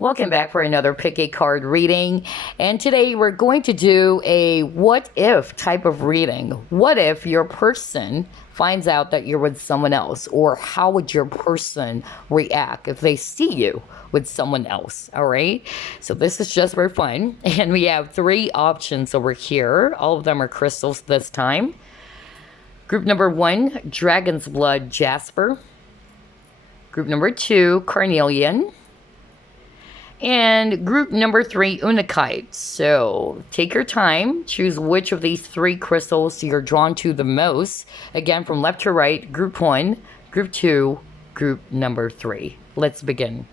Welcome back for another pick a card reading. And today we're going to do a what if type of reading. What if your person finds out that you're with someone else? Or how would your person react if they see you with someone else? All right. So this is just for fun. And we have three options over here. All of them are crystals this time. Group number 1, Dragon's Blood Jasper. Group number 2, Carnelian. And group number 3, Unakite. So take your time, choose which of these three crystals you're drawn to the most. Again, from left to right, group 1, group 2, group number 3. Let's begin.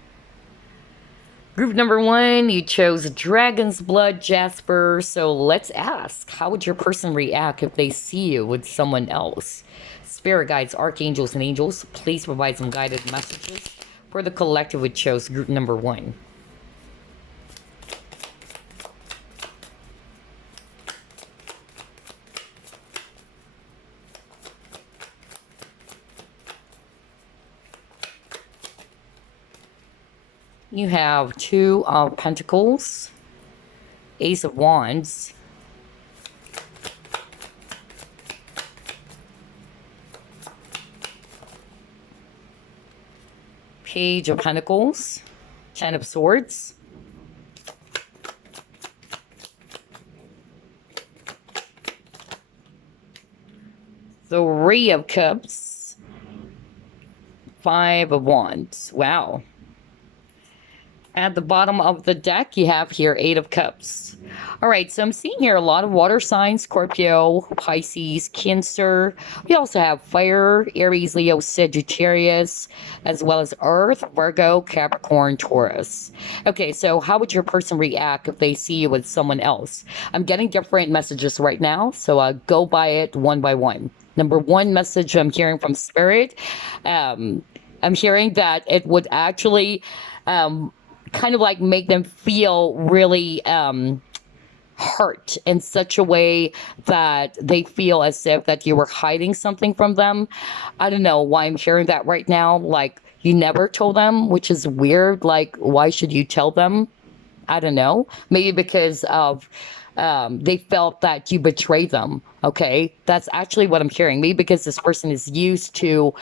Group number 1, you chose Dragon's Blood Jasper. So let's ask, how would your person react if they see you with someone else? Spirit guides, archangels, and angels, please provide some guided messages for the collective who chose group number 1. You have 2 of Pentacles, Ace of Wands, Page of Pentacles, Ten of Swords, Three of Cups, 5 of Wands. Wow. At the bottom of the deck, you have here 8 of Cups. All right, so I'm seeing here a lot of water signs, Scorpio, Pisces, Cancer. We also have Fire, Aries, Leo, Sagittarius, as well as Earth, Virgo, Capricorn, Taurus. Okay, so how would your person react if they see you with someone else? I'm getting different messages right now, so go by it one by one. Number 1 message I'm hearing from Spirit. I'm hearing that it would actually kind of like make them feel really hurt in such a way that they feel as if that you were hiding something from them. I don't know why I'm hearing that right now. Like, you never told them, which is weird. Like, why should you tell them? I don't know. Maybe because of they felt that you betrayed them. Okay, that's actually what I'm hearing. Maybe because this person is used to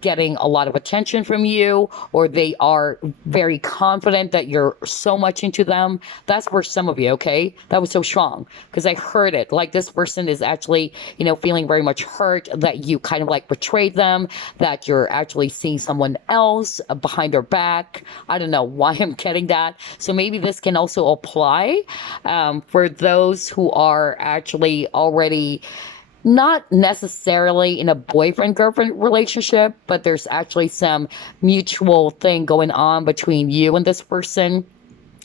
getting a lot of attention from you, or they are very confident that you're so much into them. That's for some of you, okay? That was so strong because I heard it. Like, this person is actually, feeling very much hurt that you kind of like betrayed them, that you're actually seeing someone else behind their back. I don't know why I'm getting that. So maybe this can also apply for those who are actually already not necessarily in a boyfriend-girlfriend relationship, but there's actually some mutual thing going on between you and this person,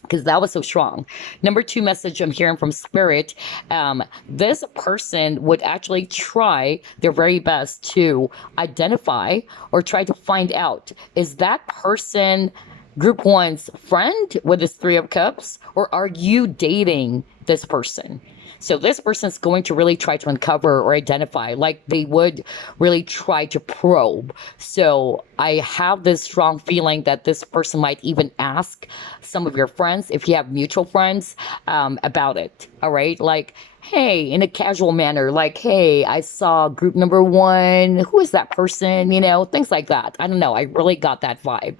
because that was so strong. Number 2 message I'm hearing from Spirit, this person would actually try their very best to identify or try to find out, is that person group 1's friend with this 3 of Cups, or are you dating this person? So this person's going to really try to uncover or identify, like they would really try to probe. So I have this strong feeling that this person might even ask some of your friends, if you have mutual friends, about it. All right. Like, hey, in a casual manner, like, hey, I saw group number 1. Who is that person? Things like that. I don't know. I really got that vibe.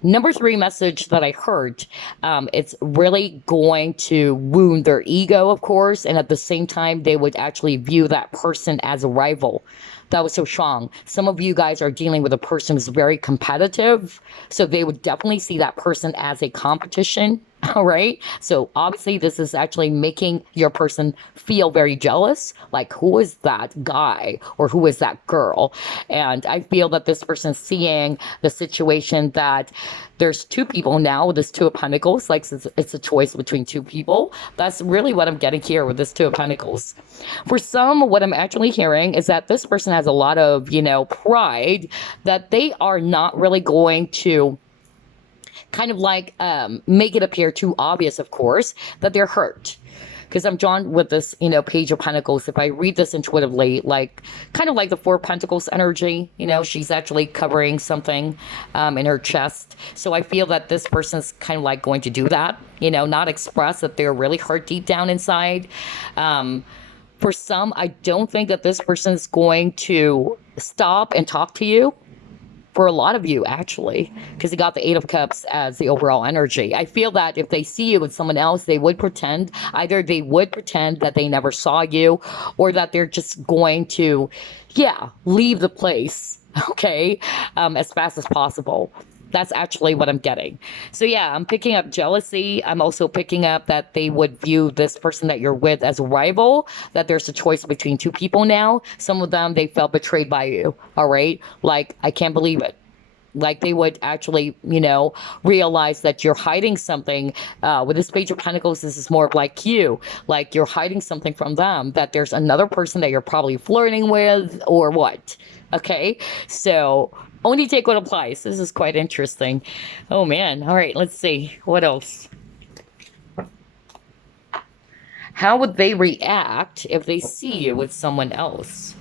Number 3 message that I heard, it's really going to wound their ego, of course, and at the same time, they would actually view that person as a rival. That was so strong. Some of you guys are dealing with a person who's very competitive, so they would definitely see that person as a competition. All right. So obviously this is actually making your person feel very jealous. Like, who is that guy or who is that girl? And I feel that this person's seeing the situation that there's 2 people now with this 2 of Pentacles. Like, it's a choice between 2 people. That's really what I'm getting here with this 2 of Pentacles. For some, what I'm actually hearing is that this person has a lot of, pride, that they are not really going to kind of like make it appear too obvious, of course, that they're hurt. because I'm drawn with this, Page of Pentacles. If I read this intuitively, like kind of like the Four of Pentacles energy, she's actually covering something in her chest. So I feel that this person's kind of like going to do that, not express that they're really hurt deep down inside. For some, I don't think that this person is going to stop and talk to you. For a lot of you, actually, because you got the Eight of Cups as the overall energy. I feel that if they see you with someone else, they would pretend. Either they would pretend that they never saw you, or that they're just going to, leave the place, okay, as fast as possible. That's actually what I'm getting. So yeah, I'm picking up jealousy. I'm also picking up that they would view this person that you're with as a rival, that there's a choice between two people now. Some of them, they felt betrayed by you, all right? Like, I can't believe it. Like, they would actually, realize that you're hiding something. With this Page of Pentacles, this is more of like you. Like, you're hiding something from them, that there's another person that you're probably flirting with or what. Okay? So only take what applies. This is quite interesting. Oh, man. All right, let's see. What else? How would they react if they see you with someone else?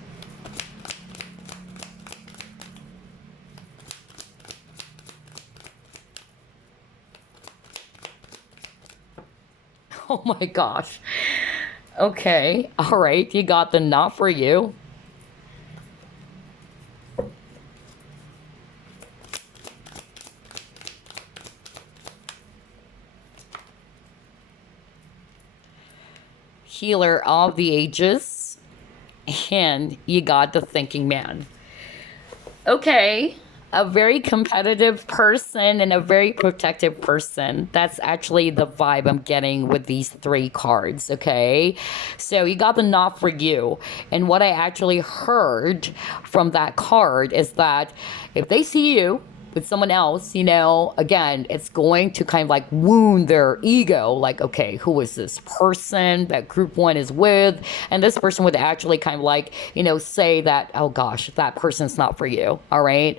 Oh my gosh. Okay. All right. You got the not for you. Healer of the ages. And you got the thinking man. Okay. A very competitive person and a very protective person. That's actually the vibe I'm getting with these three cards, okay? So you got the not for you. And what I actually heard from that card is that if they see you with someone else, again, it's going to kind of like wound their ego. Like, okay, who is this person that group one is with? And this person would actually kind of like, say that, oh gosh, that person's not for you. All right.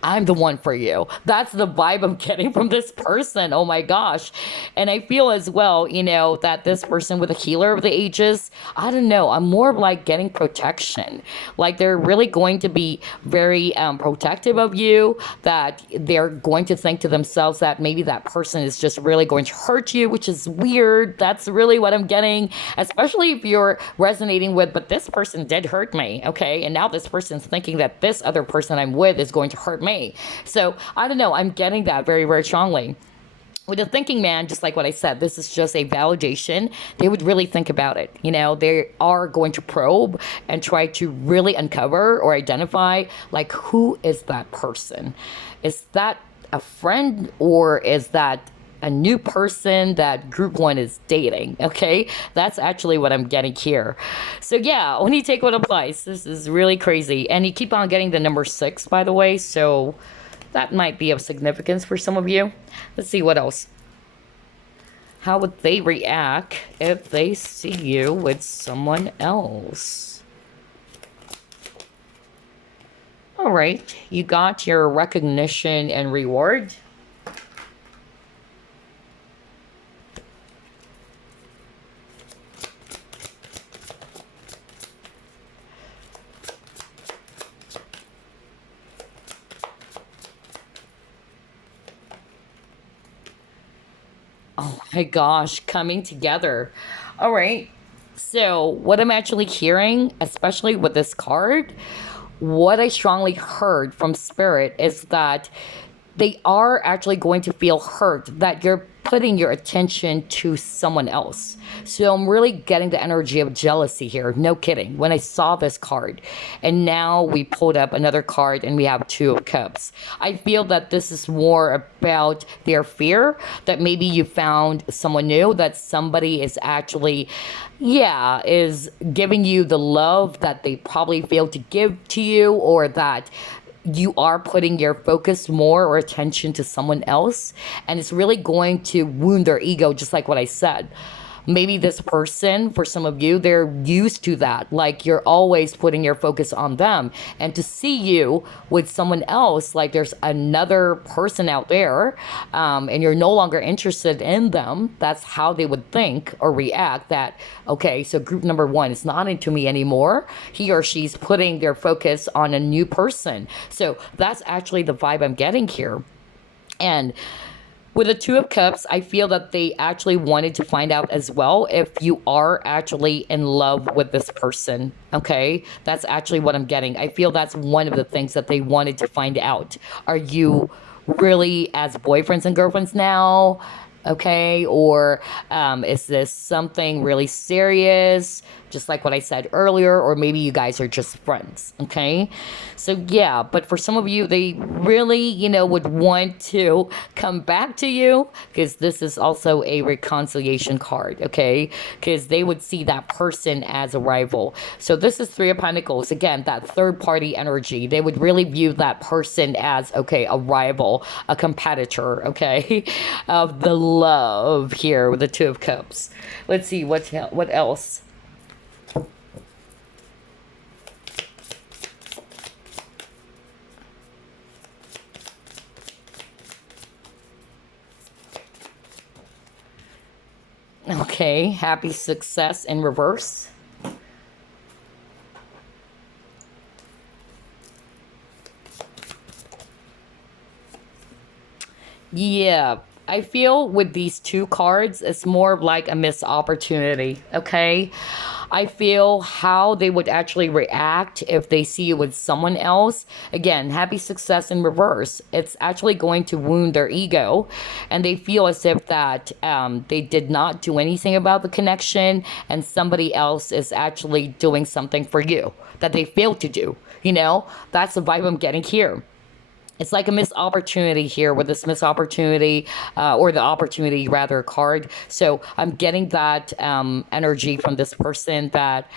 I'm the one for you. That's the vibe I'm getting from this person. Oh my gosh. And I feel as well, that this person with a healer of the ages, I don't know, I'm more of like getting protection. Like, they're really going to be very protective of you, that they're going to think to themselves that maybe that person is just really going to hurt you, which is weird. That's really what I'm getting, especially if you're resonating with, but this person did hurt me, okay? And now this person's thinking that this other person I'm with is going to hurt me. So I don't know, I'm getting that very, very strongly. With the thinking man, just like what I said, this is just a validation. They would really think about it. They are going to probe and try to really uncover or identify, like, who is that person? Is that a friend, or is that a new person that group one is dating? Okay, that's actually what I'm getting here. So yeah, only take what applies. This is really crazy. And you keep on getting the number 6, by the way, so that might be of significance for some of you. Let's see what else. How would they react if they see you with someone else? All right, you got your recognition and reward. Oh my gosh, coming together. All right. So, what I'm actually hearing, especially with this card, what I strongly heard from Spirit is that they are actually going to feel hurt that you're putting your attention to someone else. So I'm really getting the energy of jealousy here. No kidding. When I saw this card, and now we pulled up another card and we have 2 of Cups. I feel that this is more about their fear that maybe you found someone new, that somebody is actually, is giving you the love that they probably failed to give to you, or that you are putting your focus more or attention to someone else, and it's really going to wound their ego, just like what I said. maybe this person, for some of you, they're used to that. Like you're always putting your focus on them. And to see you with someone else, like there's another person out there, and you're no longer interested in them, that's how they would think or react that, okay, so group number one is not into me anymore. He or she's putting their focus on a new person. So that's actually the vibe I'm getting here. And with the Two of Cups, I feel that they actually wanted to find out as well if you are actually in love with this person, okay? That's actually what I'm getting. I feel that's one of the things that they wanted to find out. Are you really as boyfriends and girlfriends now? Okay, or is this something really serious, just like what I said earlier, or maybe you guys are just friends, okay? So yeah, but for some of you, they really, you know, would want to come back to you, because this is also a reconciliation card, okay? Because they would see that person as a rival. So this is Three of Pentacles, again, that third party energy. They would really view that person as, okay, a rival, a competitor, okay, of the love here with the Two of Cups. Let's see what else. Okay, happy success in reverse. Yeah, I feel with these two cards, it's more of like a missed opportunity, okay? I feel how they would actually react if they see you with someone else. Again, happy success in reverse. It's actually going to wound their ego, and they feel as if that they did not do anything about the connection, and somebody else is actually doing something for you that they failed to do. You know, that's the vibe I'm getting here. It's like a missed opportunity here with this missed opportunity, or the opportunity rather card. So I'm getting that energy from this person that,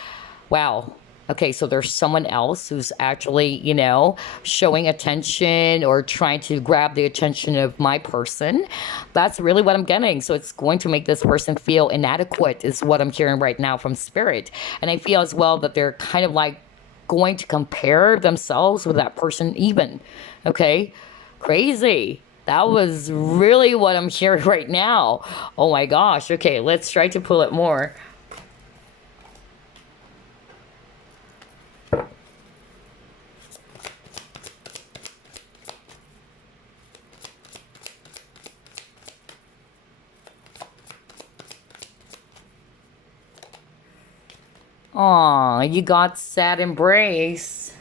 wow, okay, so there's someone else who's actually, you know, showing attention or trying to grab the attention of my person. That's really what I'm getting. So it's going to make this person feel inadequate is what I'm hearing right now from Spirit. And I feel as well that they're kind of like going to compare themselves with that person even. Okay, crazy. That was really what I'm hearing right now. Oh my gosh. Okay, let's try to pull it more. Aw, you got sad embrace.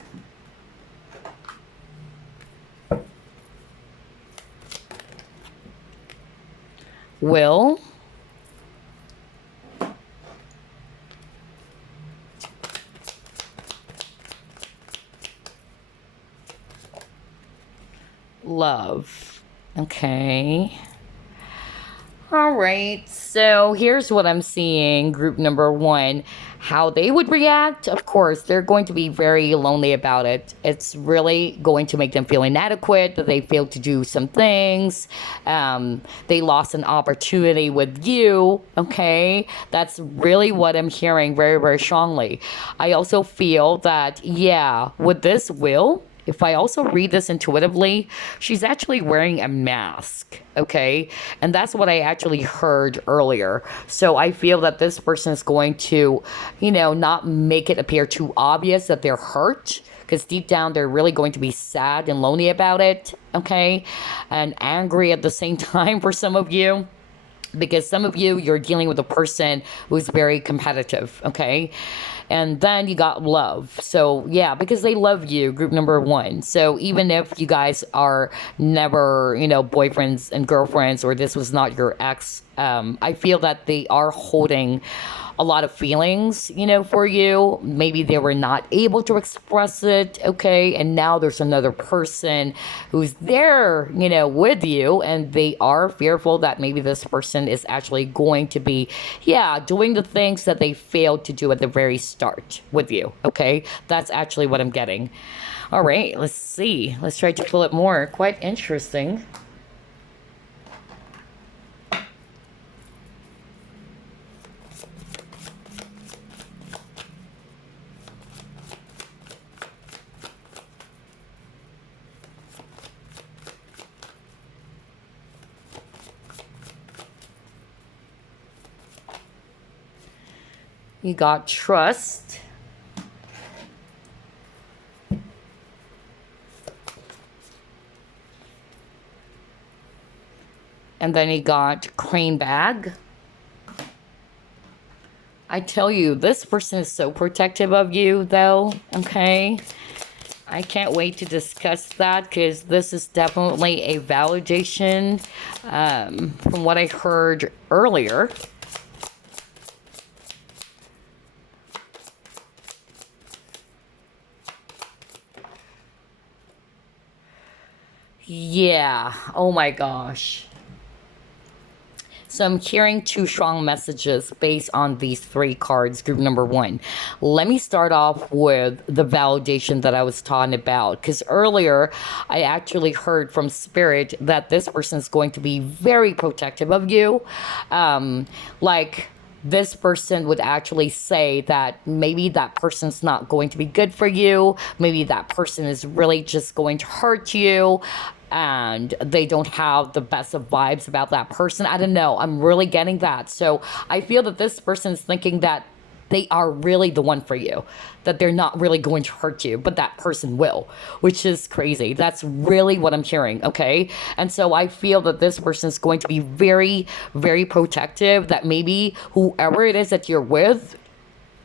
Will. Love. Okay. All right. So here's what I'm seeing. Group number one. How they would react, of course, they're going to be very lonely about it. It's really going to make them feel inadequate, that they failed to do some things. They lost an opportunity with you, okay? That's really what I'm hearing very, very strongly. I also feel that, yeah, with this Will, if I also read this intuitively, she's actually wearing a mask, okay? And that's what I actually heard earlier. So I feel that this person is going to, you know, not make it appear too obvious that they're hurt, because deep down they're really going to be sad and lonely about it, okay? And angry at the same time for some of you. Because some of you, you're dealing with a person who's very competitive, okay? And then you got love. So yeah, because they love you, group number one. So even if you guys are never, you know, boyfriends and girlfriends, or this was not your ex, I feel that they are holding a lot of feelings, you know, for you. Maybe they were not able to express it, okay? And now there's another person who's there, you know, with you, and they are fearful that maybe this person is actually going to be, yeah, doing the things that they failed to do at the very start with you, okay? That's actually what I'm getting. All right, let's see. Let's try to pull it more. Quite interesting. You got trust. And then you got cream bag. I tell you, this person is so protective of you, though, okay? I can't wait to discuss that because this is definitely a validation from what I heard earlier. Yeah, oh my gosh. So I'm hearing two strong messages based on these three cards, group number one. Let me start off with the validation that I was talking about. Because earlier, I actually heard from Spirit that this person is going to be very protective of you. Like, this person would actually say that maybe that person's not going to be good for you. Maybe that person is really just going to hurt you. And they don't have the best of vibes about that person. I don't know. I'm really getting that. So I feel that this person is thinking that they are really the one for you, that they're not really going to hurt you, but that person will, which is crazy. That's really what I'm hearing, okay? And so I feel that this person is going to be very, very protective, that maybe whoever it is that you're with,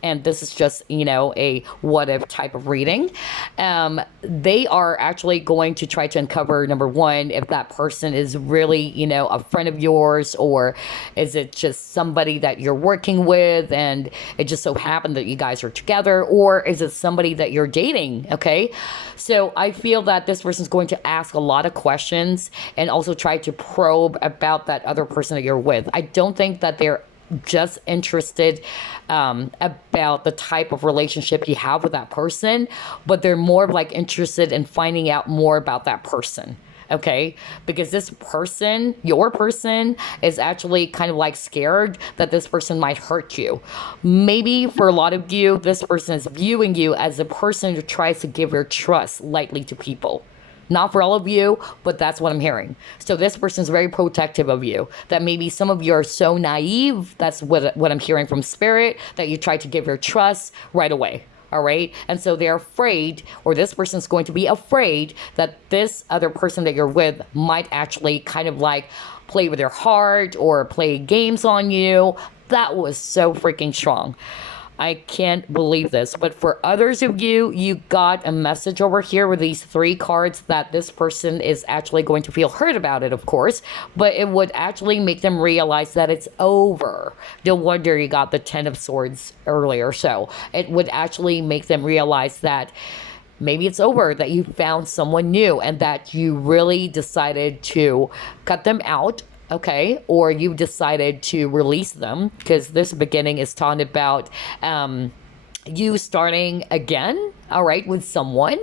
and this is just, you know, a what if type of reading, they are actually going to try to uncover, number one, if that person is really, you know, a friend of yours, or is it just somebody that you're working with and it just so happened that you guys are together, or is it somebody that you're dating, okay? So I feel that this person is going to ask a lot of questions and also try to probe about that other person that you're with. I don't think that they're just interested about the type of relationship you have with that person, but they're more like interested in finding out more about that person, okay? Because this person, your person, is actually kind of like scared that this person might hurt you. Maybe for a lot of you, this person is viewing you as a person who tries to give your trust lightly to people. Not for all of you, but that's what I'm hearing. So this person is very protective of you. That maybe some of you are so naive. That's what I'm hearing from Spirit, that you try to give your trust right away. All right. And so they're afraid, or this person's going to be afraid, that this other person that you're with might actually kind of like play with your heart or play games on you. That was so freaking strong. I can't believe this. But for others of you, you got a message over here with these three cards that this person is actually going to feel hurt about it, of course. But it would actually make them realize that it's over. No wonder you got the Ten of Swords earlier. So it would actually make them realize that maybe it's over, that you found someone new and that you really decided to cut them out. Okay, or you decided to release them, because this beginning is talking about you starting again, all right, with someone.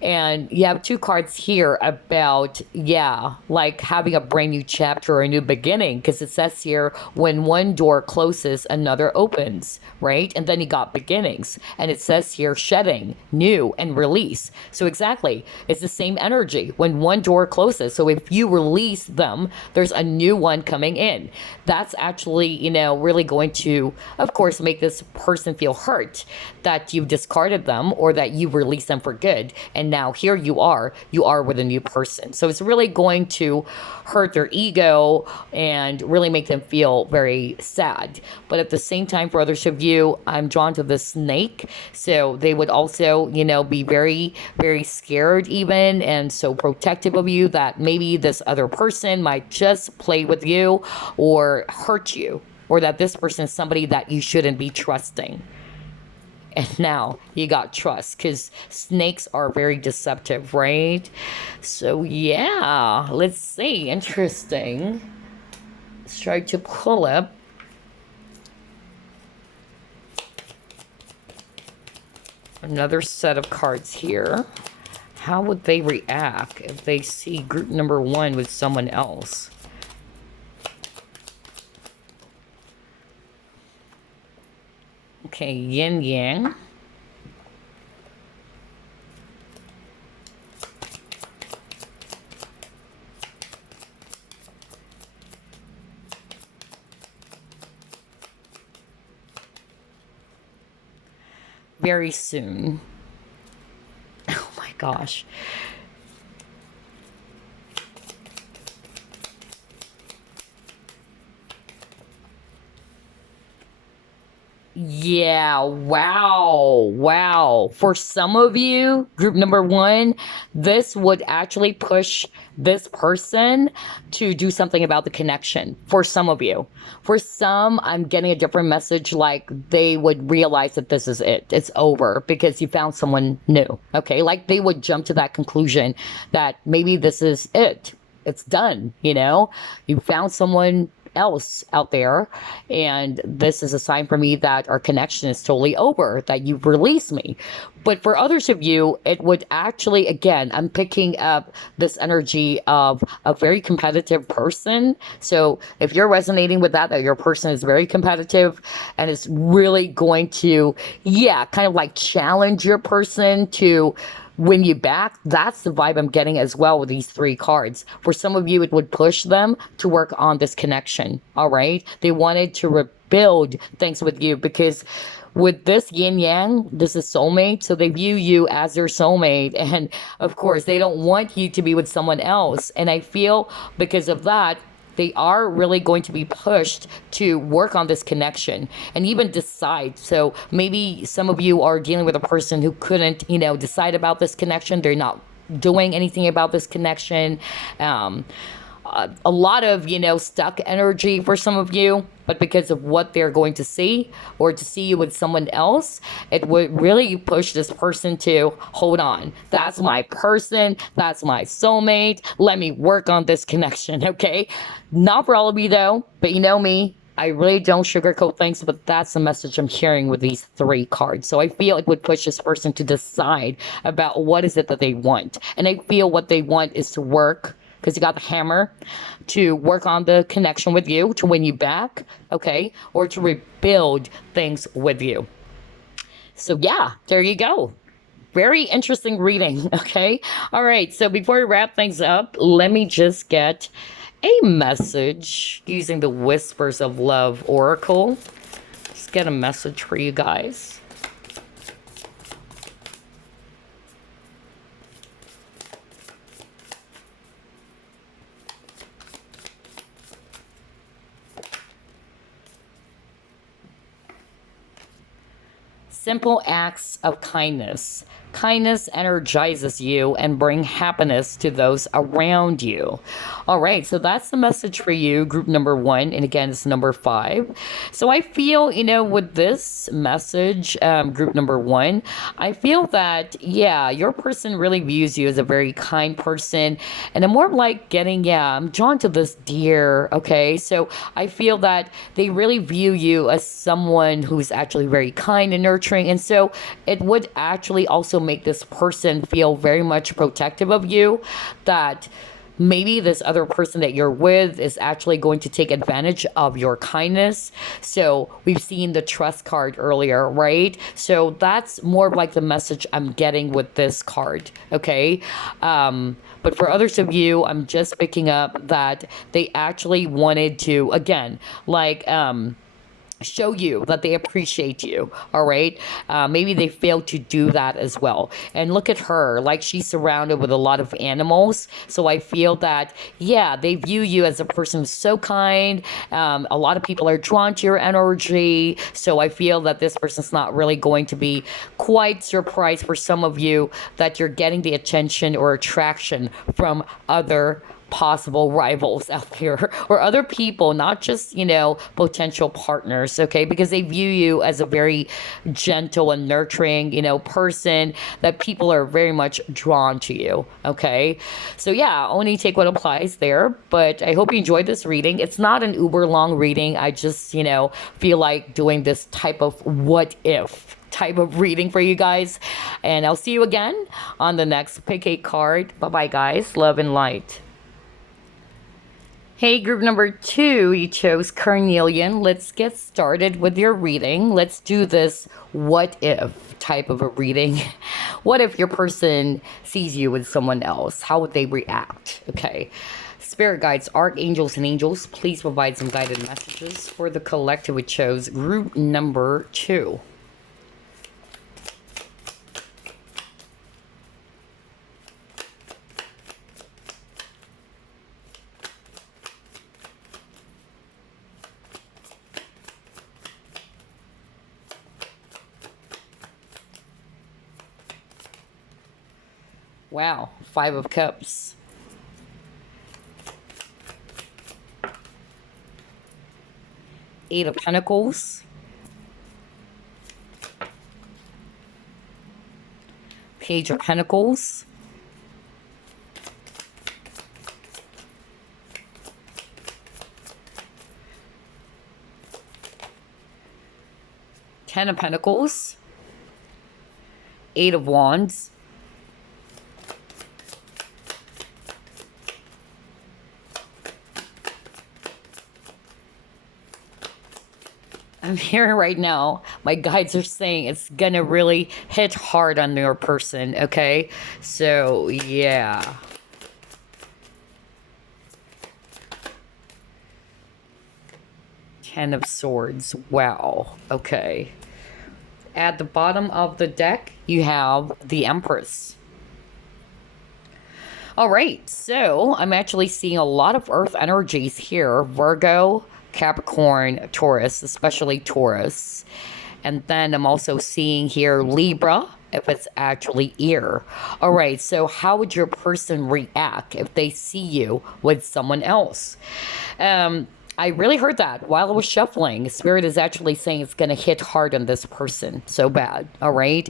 And you have two cards here about, yeah, like having a brand new chapter or a new beginning, because it says here, when one door closes, another opens, right? And then you got beginnings. And it says here, shedding, new, and release. So exactly, it's the same energy when one door closes. So if you release them, there's a new one coming in. That's actually, you know, really going to, of course, make this person feel hurt that you've discarded them or that you released them for good. And now here you are with a new person. So it's really going to hurt their ego and really make them feel very sad. But at the same time, for others of you, I'm drawn to the snake. So they would also, you know, be very, very scared even, and so protective of you, that maybe this other person might just play with you or hurt you, or that this person is somebody that you shouldn't be trusting. And now you got trust, because snakes are very deceptive, right? So yeah, let's see. Interesting. Let's try to pull up another set of cards here. How would they react if they see group number one with someone else? Okay, yin yang. very soon. Oh my gosh. Yeah, wow, wow. For some of you, group number one, this would actually push this person to do something about the connection. For some of you. For some, I'm getting a different message, like they would realize that this is it. It's over because you found someone new. Okay, like they would jump to that conclusion that maybe this is it. It's done, you know? You found someone else out there, and this is a sign for me that our connection is totally over, that you've released me. But for others of you, it would actually, again, I'm picking up this energy of a very competitive person. So if you're resonating with that your person is very competitive and is really going to, yeah, kind of like challenge your person to win you back, that's the vibe I'm getting as well with these three cards. For some of you, it would push them to work on this connection. All right. They wanted to rebuild things with you because with this yin yang, this is soulmate. So they view you as their soulmate. And of course, they don't want you to be with someone else. And I feel because of that, they are really going to be pushed to work on this connection and even decide. So maybe some of you are dealing with a person who couldn't, decide about this connection. They're not doing anything about this connection. A lot of, stuck energy for some of you, but because of what they're going to see or to see you with someone else, it would really push this person to hold on. That's my person. That's my soulmate. Let me work on this connection. Okay. Not for all of you though, but you know me, I really don't sugarcoat things, but that's the message I'm hearing with these three cards. So I feel it would push this person to decide about what is it that they want. And I feel what they want is to work, because you got the hammer, to work on the connection with you, to win you back, okay? Or to rebuild things with you. So yeah, there you go. Very interesting reading, okay? All right, so before we wrap things up, let me just get a message using the Whispers of Love Oracle. Just get a message for you guys. Simple acts of kindness. Kindness energizes you and bring happiness to those around you. All right, so that's the message for you, group number one. And again, it's number 5. So I feel, with this message, group number 1, I feel that, yeah, your person really views you as a very kind person. And I'm more like I'm drawn to this deer, okay? So I feel that they really view you as someone who's actually very kind and nurturing. And so it would actually also make this person feel very much protective of you, that maybe this other person that you're with is actually going to take advantage of your kindness. So we've seen the trust card earlier, right? So that's more like the message I'm getting with this card, okay? But for others of you, I'm just picking up that they actually wanted to, again, show you that they appreciate you. All right. Maybe they failed to do that as well. And look at her, like she's surrounded with a lot of animals. So I feel that, yeah, they view you as a person who's so kind. A lot of people are drawn to your energy. So I feel that this person's not really going to be quite surprised for some of you that you're getting the attention or attraction from other possible rivals out there or other people, not just, potential partners, okay? Because they view you as a very gentle and nurturing, person that people are very much drawn to you, okay? So yeah, only take what applies there, but I hope you enjoyed this reading. It's not an uber long reading. I just, feel like doing this type of what if type of reading for you guys. And I'll see you again on the next pick a card. Bye-bye, guys. Love and light. Hey, group number 2, you chose Carnelian. Let's get started with your reading. Let's do this what if type of a reading. What if your person sees you with someone else? How would they react? Okay. Spirit guides, archangels, and angels, please provide some guided messages for the collective we chose, group number 2. Wow, Five of Cups. Eight of Pentacles. Page of Pentacles. Ten of Pentacles. Eight of Wands. I'm hearing right now, my guides are saying it's gonna really hit hard on your person, okay? So, yeah. Ten of Swords. Wow. Okay. At the bottom of the deck, you have the Empress. All right, so I'm actually seeing a lot of Earth energies here. Virgo, Capricorn, Taurus, especially Taurus. And then I'm also seeing here Libra, if it's actually ear. All right, so how would your person react if they see you with someone else? I really heard that while I was shuffling. Spirit is actually saying it's going to hit hard on this person so bad. All right.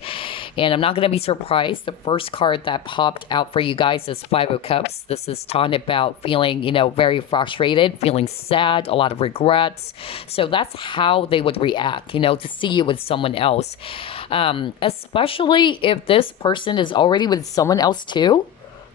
And I'm not going to be surprised. The first card that popped out for you guys is Five of Cups. This is talking about feeling, very frustrated, feeling sad, a lot of regrets. So that's how they would react, to see you with someone else. Especially if this person is already with someone else too.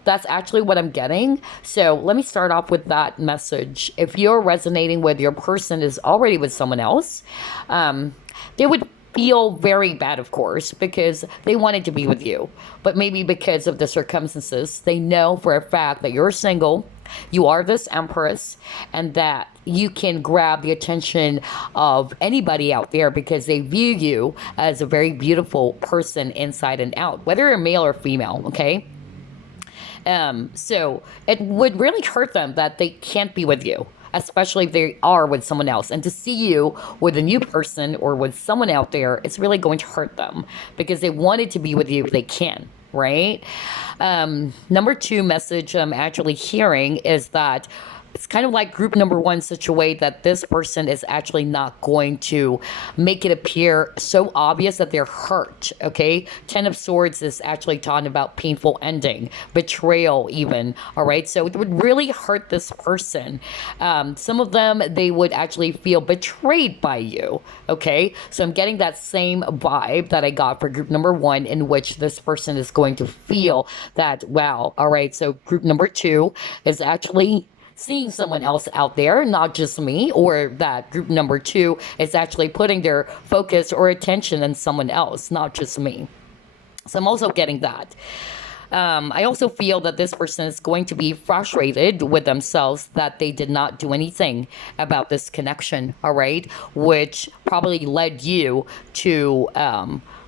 That's actually what I'm getting. So let me start off with that message. If you're resonating with your person is already with someone else, they would feel very bad, of course, because they wanted to be with you. But maybe because of the circumstances, they know for a fact that you're single, you are this Empress, and that you can grab the attention of anybody out there because they view you as a very beautiful person inside and out, whether you're male or female, okay? So it would really hurt them that they can't be with you, especially if they are with someone else. And to see you with a new person or with someone out there, it's really going to hurt them because they wanted to be with you if they can, right? Number two message I'm actually hearing is that it's kind of like group number one situate that this person is actually not going to make it appear so obvious that they're hurt, okay? Ten of Swords is actually talking about painful ending, betrayal even, all right? So it would really hurt this person. Some of them, they would actually feel betrayed by you, okay? So I'm getting that same vibe that I got for group number one, in which this person is going to feel that, wow, all right, so group number two is actually seeing someone else out there, not just me, or that group number two is actually putting their focus or attention on someone else, not just me. So I'm also getting that. I also feel that this person is going to be frustrated with themselves that they did not do anything about this connection, all right? Which probably led you to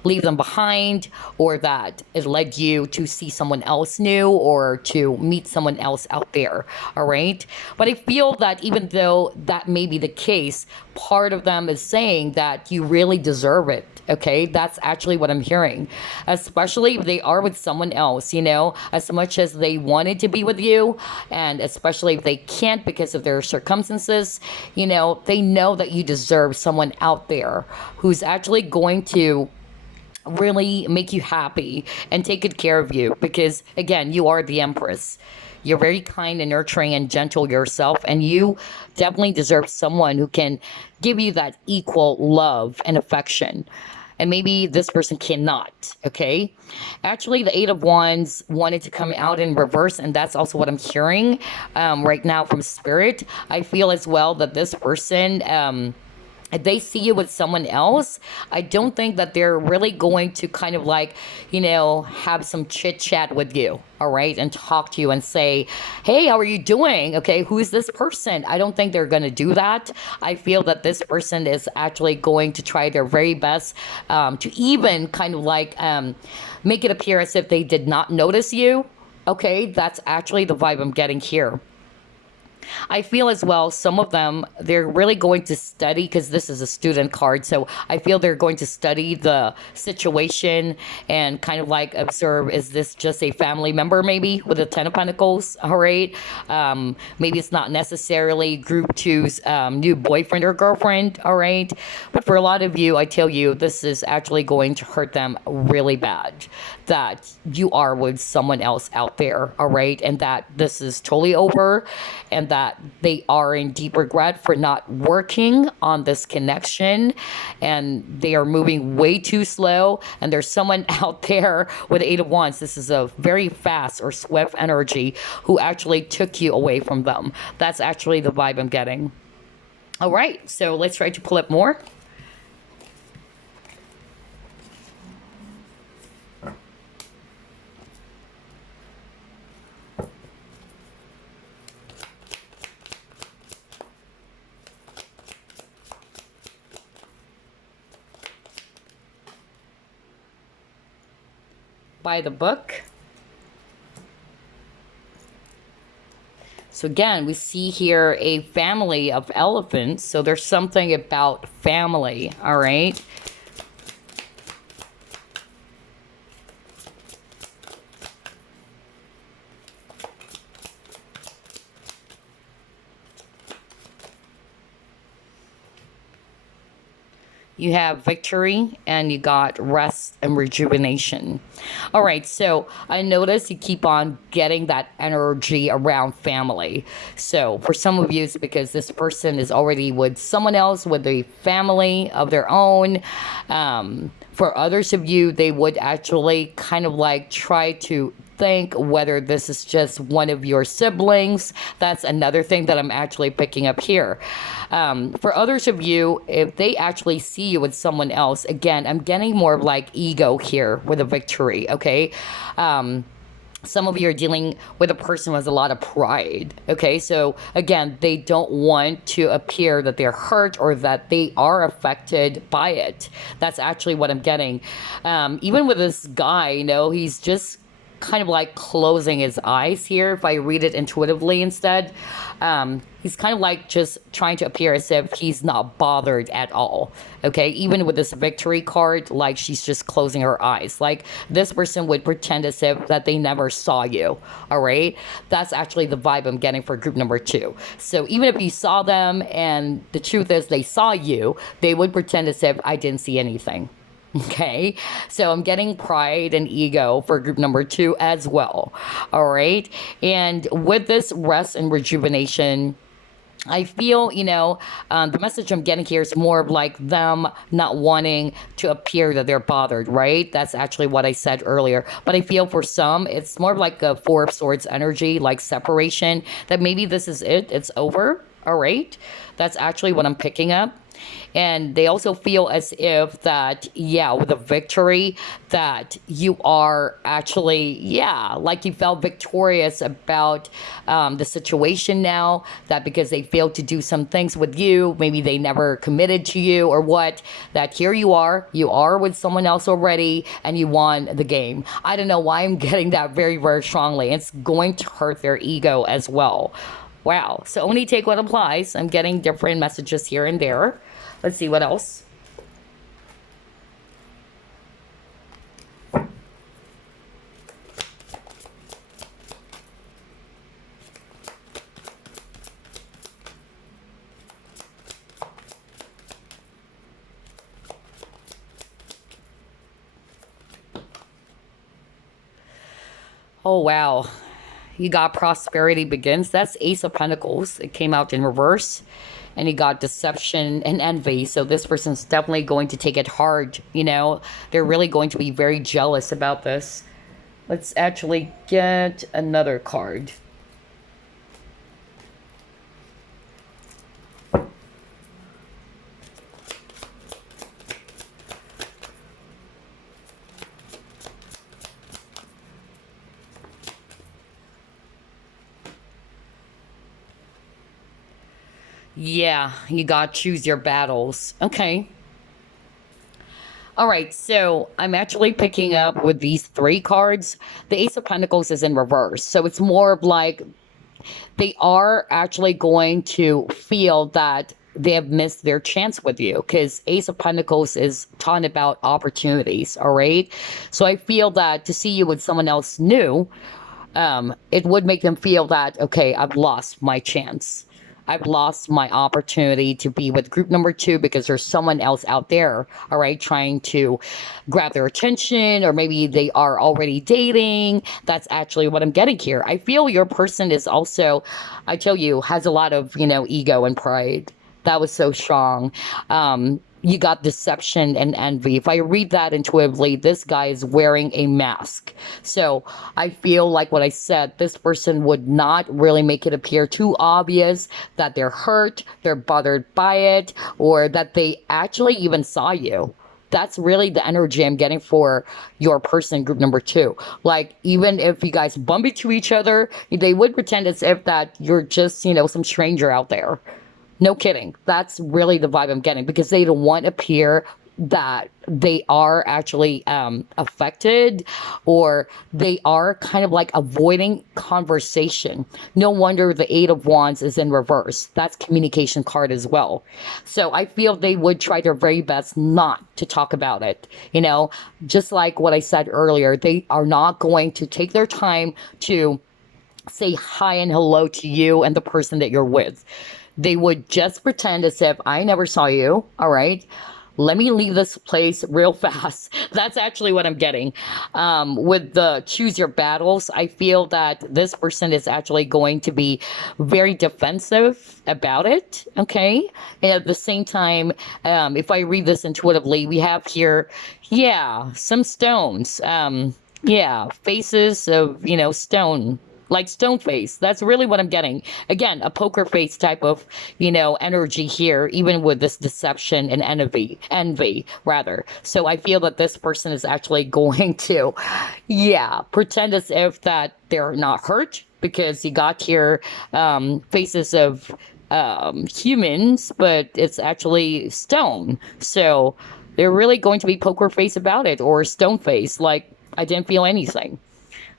leave them behind, or that it led you to see someone else new or to meet someone else out there, all right? But I feel that even though that may be the case, part of them is saying that you really deserve it, okay? That's actually what I'm hearing, especially if they are with someone else, as much as they wanted to be with you, and especially if they can't because of their circumstances, they know that you deserve someone out there who's actually going to really make you happy and take good care of you, because again, you are the Empress. You're very kind and nurturing and gentle yourself, and you definitely deserve someone who can give you that equal love and affection. And maybe this person cannot, okay? Actually, the Eight of Wands wanted to come out in reverse, and that's also what I'm hearing right now from Spirit. I feel as well that this person, if they see you with someone else, I don't think that they're really going to kind of have some chit chat with you, all right, and talk to you and say, hey, how are you doing? Okay, who's this person? I don't think they're going to do that. I feel that this person is actually going to try their very best to even kind of make it appear as if they did not notice you. Okay, that's actually the vibe I'm getting here. I feel as well, some of them, they're really going to study because this is a student card. So I feel they're going to study the situation and kind of like observe, is this just a family member maybe with the Ten of Pentacles? All right. Maybe it's not necessarily group two's new boyfriend or girlfriend. All right. But for a lot of you, I tell you, this is actually going to hurt them really bad. That you are with someone else out there. All right. And that this is totally over, and that they are in deep regret for not working on this connection, and they are moving way too slow, and there's someone out there with Eight of Wands. This is a very fast or swift energy who actually took you away from them. That's actually the vibe I'm getting. All right, so let's try to pull up more. By the book. So again, we see here a family of elephants. So there's something about family, all right? You have victory, and you got rest and rejuvenation. All right, so I notice you keep on getting that energy around family. So for some of you, it's because this person is already with someone else with a family of their own. For others of you, they would actually kind of like try to think whether this is just one of your siblings. That's another thing that I'm actually picking up here. For others of you, if they actually see you with someone else, again, I'm getting more of like ego here with a victory, okay? Some of you are dealing with a person who has a lot of pride, okay? So again, they don't want to appear that they're hurt or that they are affected by it. That's actually what I'm getting. Even with this guy, you know, he's just kind of like closing his eyes here, if I read it intuitively instead. He's kind of like just trying to appear as if he's not bothered at all, okay? Even with this victory card, like she's just closing her eyes. Like this person would pretend as if that they never saw you, all right? That's actually the vibe I'm getting for group number 2. So even if you saw them and the truth is they saw you, they would pretend as if I didn't see anything. Okay, so I'm getting pride and ego for group number 2 as well. All right, and with this rest and rejuvenation, I feel, you know, the message I'm getting here is more of like them not wanting to appear that they're bothered, right? That's actually what I said earlier. But I feel for some, it's more of like a Four of Swords energy, like separation, that maybe this is it, it's over, all right? That's actually what I'm picking up. And they also feel as if that, yeah, with a victory, that you are actually, yeah, like you felt victorious about the situation now, that because they failed to do some things with you, maybe they never committed to you or what, that here you are with someone else already, and you won the game. I don't know why I'm getting that very, very strongly. It's going to hurt their ego as well. Wow. So only take what applies. I'm getting different messages here and there. Let's see what else. Oh, wow. You got prosperity begins. That's Ace of Pentacles. It came out in reverse. And you got deception and envy. So this person's definitely going to take it hard. You know, they're really going to be very jealous about this. Let's actually get another card. Yeah, you got to choose your battles. Okay. All right, so I'm actually picking up with these 3 cards. The Ace of Pentacles is in reverse. So it's more of like they are actually going to feel that they have missed their chance with you, because Ace of Pentacles is talking about opportunities, all right? So I feel that to see you with someone else new, it would make them feel that, okay, I've lost my chance. I've lost my opportunity to be with group number two because there's someone else out there, all right, trying to grab their attention, or maybe they are already dating. That's actually what I'm getting here. I feel your person is also, I tell you, has a lot of, ego and pride. That was so strong. You got deception and envy. If I read that intuitively, this guy is wearing a mask. So I feel like what I said, this person would not really make it appear too obvious that they're hurt, they're bothered by it, or that they actually even saw you. That's really the energy I'm getting for your person, group number two. Like, even if you guys bump into each other, they would pretend as if that you're just, some stranger out there. No kidding. That's really the vibe I'm getting, because they don't want to appear that they are actually affected, or they are kind of like avoiding conversation. No wonder the Eight of Wands is in reverse. That's communication card as well. So I feel they would try their very best not to talk about it. Just like what I said earlier, they are not going to take their time to say hi and hello to you and the person that you're with. They would just pretend as if I never saw you, all right? Let me leave this place real fast. That's actually what I'm getting. With the choose your battles, I feel that this person is actually going to be very defensive about it, okay? And at the same time, if I read this intuitively, we have here, yeah, some stones. Yeah, faces of, stone, like stone face. That's really what I'm getting. Again, a poker face type of, energy here, even with this deception and envy rather. So I feel that this person is actually going to, yeah, pretend as if that they're not hurt, because you got here faces of humans, but it's actually stone. So they're really going to be poker face about it, or stone face, like I didn't feel anything.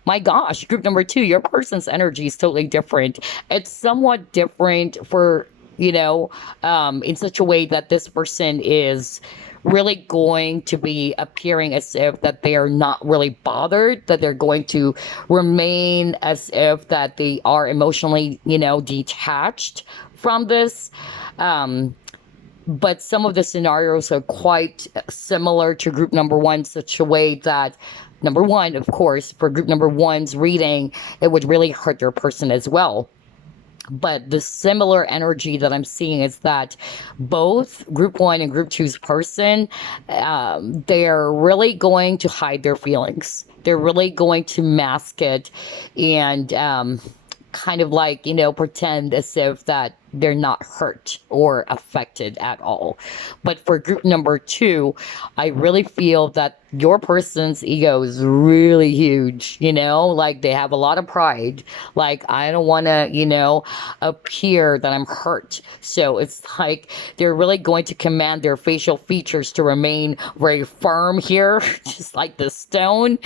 My gosh, group number two, your person's energy is totally different. It's somewhat different for, in such a way that this person is really going to be appearing as if that they are not really bothered, that they're going to remain as if that they are emotionally, detached from this. But some of the scenarios are quite similar to group number one, such a way that number one, of course, for group number one's reading, it would really hurt your person as well. But the similar energy that I'm seeing is that both group one and group two's person, they're really going to hide their feelings. They're really going to mask it, and kind of like, pretend as if that they're not hurt or affected at all. But for group number two, I really feel that your person's ego is really huge, like they have a lot of pride. Like, I don't want to, appear that I'm hurt. So it's like they're really going to command their facial features to remain very firm here, just like the stone.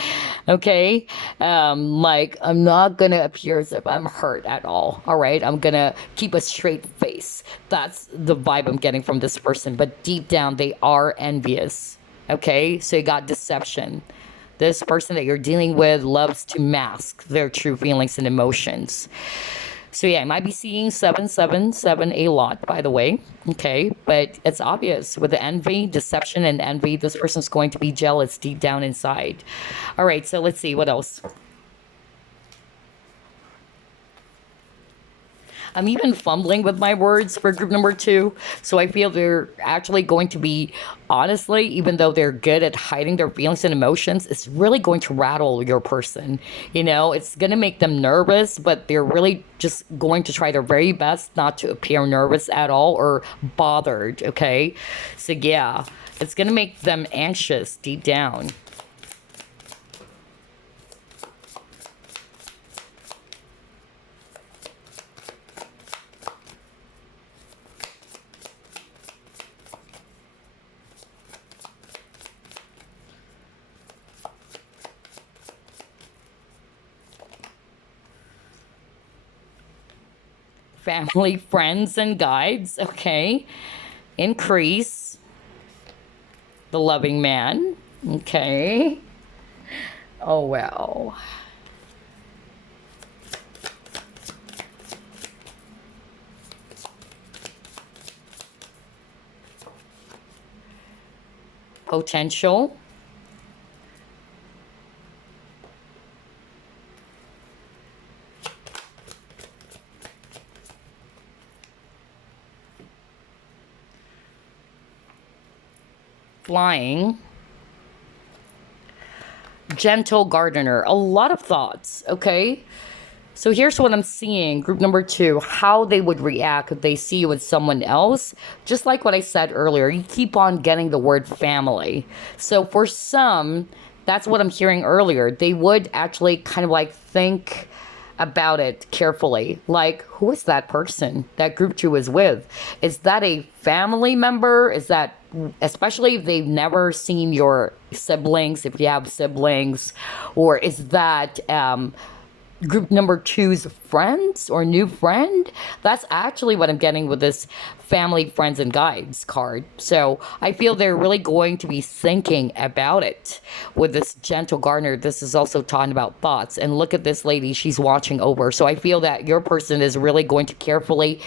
Okay. Like, I'm not going to appear as if I'm hurt at all. All right. I'm going to keep a straight face. That's the vibe I'm getting from this person. But deep down, they are envious. Okay, so you got deception. This person that you're dealing with loves to mask their true feelings and emotions. So yeah, I might be seeing 777 a lot, by the way. Okay, but it's obvious with the envy, deception, and envy, this person's going to be jealous deep down inside. All right, so let's see what else. I'm even fumbling with my words for group number two. So I feel they're actually going to be, honestly, even though they're good at hiding their feelings and emotions, it's really going to rattle your person. It's going to make them nervous, but they're really just going to try their very best not to appear nervous at all or bothered. Okay. So yeah, it's going to make them anxious deep down. family, friends, and guides. Okay. Increase the loving man. Okay. Oh, well. Potential. Flying. Gentle gardener. A lot of thoughts. Okay. So here's what I'm seeing. Group number 2, how they would react if they see you with someone else. Just like what I said earlier, you keep on getting the word family. So for some, that's what I'm hearing earlier. They would actually kind of like think about it carefully. Like, who is that person that group 2 is with? Is that a family member? Is that, especially if they've never seen your siblings, if you have siblings, or is that group number 2's friends or new friend? That's actually what I'm getting with this family, friends, and guides card. So I feel they're really going to be thinking about it with this gentle gardener. This is also talking about thoughts. And look at this lady, she's watching over. So I feel that your person is really going to carefully,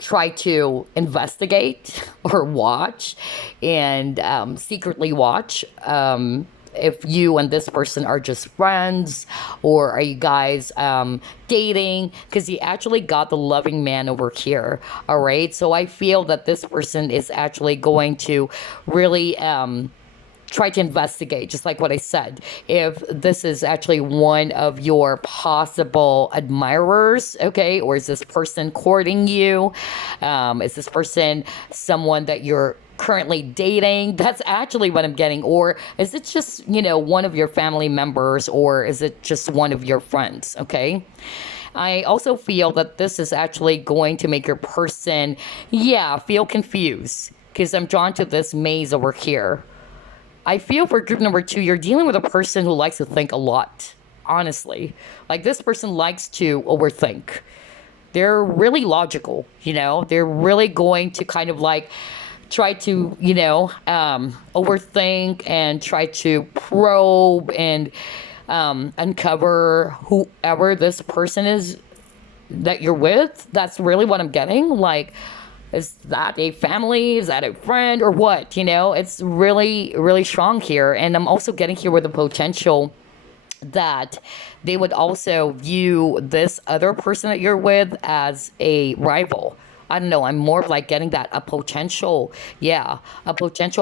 try to investigate or watch and secretly watch if you and this person are just friends, or are you guys dating, because he actually got the loving man over here. All right, so I feel that this person is actually going to really try to investigate, just like what I said, if this is actually one of your possible admirers, okay, or is this person courting you? Is this person someone that you're currently dating? That's actually what I'm getting. Or is it just, one of your family members, or is it just one of your friends? Okay. I also feel that this is actually going to make your person, feel confused, because I'm drawn to this maze over here. I feel for group number 2, you're dealing with a person who likes to think a lot, honestly. Like, this person likes to overthink. They're really logical, they're really going to kind of like try to, overthink and try to probe and uncover whoever this person is that you're with. That's really what I'm getting. Like, is that a family? Is that a friend, or what? It's really, really strong here. And I'm also getting here with the potential that they would also view this other person that you're with as a rival. I don't know. I'm more of like getting that a potential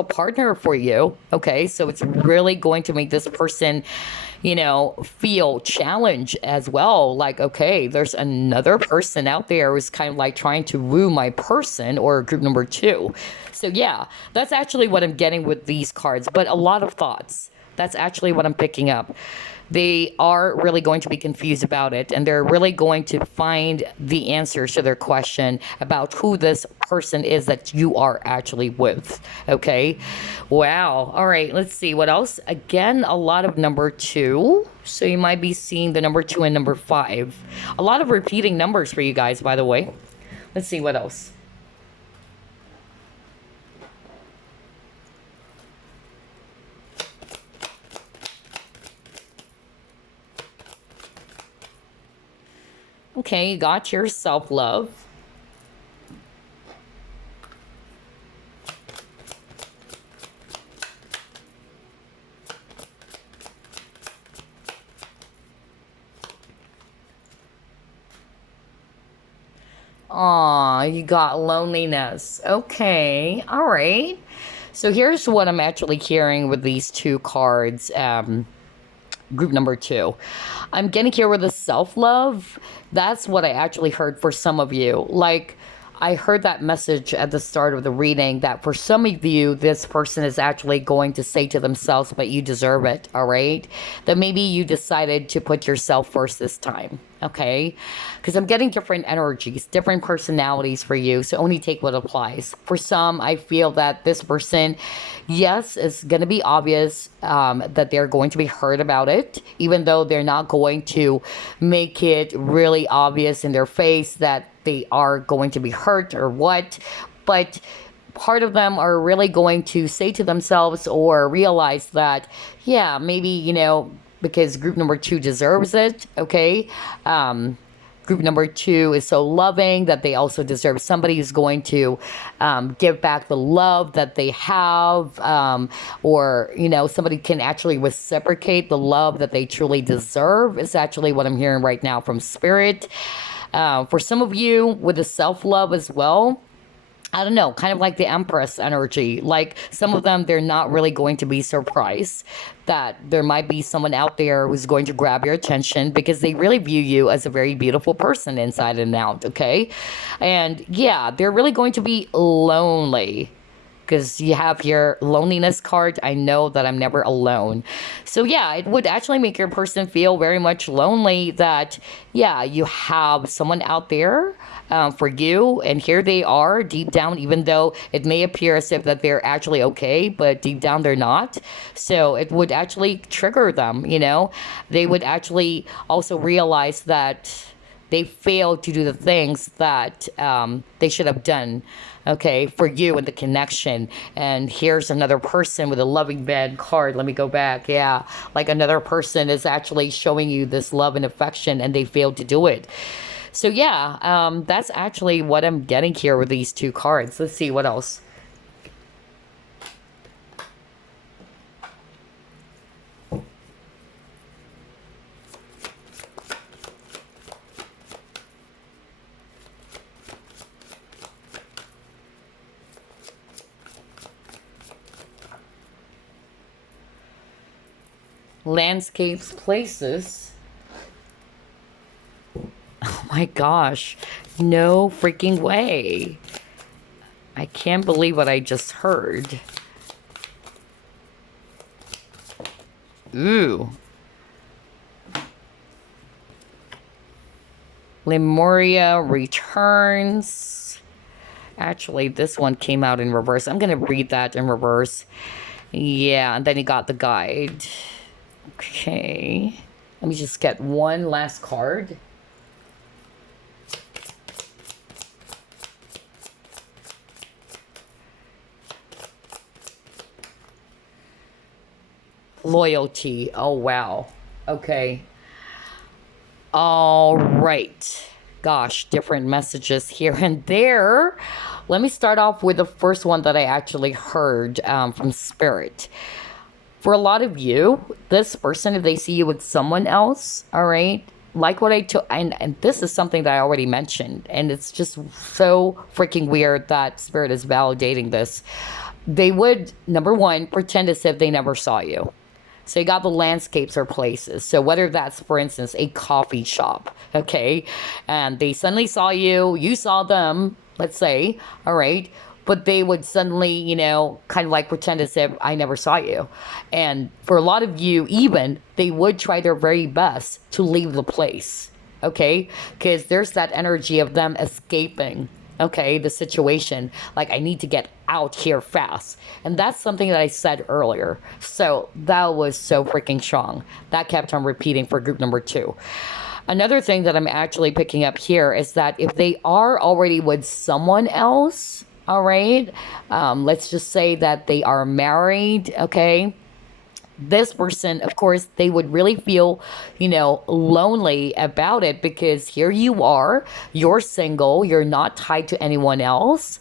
partner for you. Okay. So it's really going to make this person, feel challenged as well. Like, okay, there's another person out there who's kind of like trying to woo my person, or group number 2. So that's actually what I'm getting with these cards, but a lot of thoughts. That's actually what I'm picking up. They are really going to be confused about it, and they're really going to find the answers to their question about who this person is that you are actually with. Okay. Wow. All right. Let's see what else. Again, a lot of number 2. So you might be seeing the number 2 and number 5. A lot of repeating numbers for you guys, by the way. Let's see what else. Okay, you got your self-love. Aw, you got loneliness. Okay, all right. So here's what I'm actually hearing with these 2 cards. Group number 2. I'm getting here with the self-love. That's what I actually heard for some of you. Like, I heard that message at the start of the reading that for some of you, this person is actually going to say to themselves, but you deserve it, all right? That maybe you decided to put yourself first this time, okay? Because I'm getting different energies, different personalities for you, so only take what applies. For some, I feel that this person, yes, it's going to be obvious that they're going to be hurt about it, even though they're not going to make it really obvious in their face that they are going to be hurt or what, but part of them are really going to say to themselves or realize that, yeah, maybe, because group number 2 deserves it, okay? Group number 2 is so loving that they also deserve somebody who's going to give back the love that they have, or, somebody can actually reciprocate the love that they truly deserve, is actually what I'm hearing right now from Spirit. For some of you, with the self-love as well, I don't know, kind of like the Empress energy. Like some of them, they're not really going to be surprised that there might be someone out there who's going to grab your attention because they really view you as a very beautiful person inside and out, okay? And yeah, they're really going to be lonely because you have your loneliness card. I know that I'm never alone. So yeah, it would actually make your person feel very much lonely that, yeah, you have someone out there for you, and here they are deep down, even though it may appear as if that they're actually okay, but deep down they're not. So it would actually trigger them, They would actually also realize that they failed to do the things that they should have done, okay, for you and the connection. And here's another person with a loving bed card. Let me go back. Yeah, like another person is actually showing you this love and affection and they failed to do it. So yeah, that's actually what I'm getting here with these 2 cards. Let's see what else. Landscapes, places. Oh my gosh. No freaking way. I can't believe what I just heard. Ooh. Lemuria returns. Actually, this one came out in reverse. I'm going to read that in reverse. Yeah, and then you got the guide. Okay. Let me just get one last card. Loyalty. Oh, wow. Okay. All right. Gosh, different messages here and there. Let me start off with the first one that I actually heard from Spirit. For a lot of you, this person, if they see you with someone else, all right, like what I took, and this is something that I already mentioned, and it's just so freaking weird that Spirit is validating this. They would, number one, pretend as if they never saw you. So you got the landscapes or places. So whether that's, for instance, a coffee shop, okay, and they suddenly saw you, you saw them, let's say, all right, but they would suddenly, kind of like pretend as if I never saw you. And for a lot of you, even, they would try their very best to leave the place, okay? Because there's that energy of them escaping, okay, the situation. Like, I need to get out here fast. And that's something that I said earlier. So that was so freaking strong. That kept on repeating for group number 2. Another thing that I'm actually picking up here is that if they are already with someone else, all right, let's just say that they are married, okay? This person, of course, they would really feel, lonely about it because here you are, you're single, you're not tied to anyone else,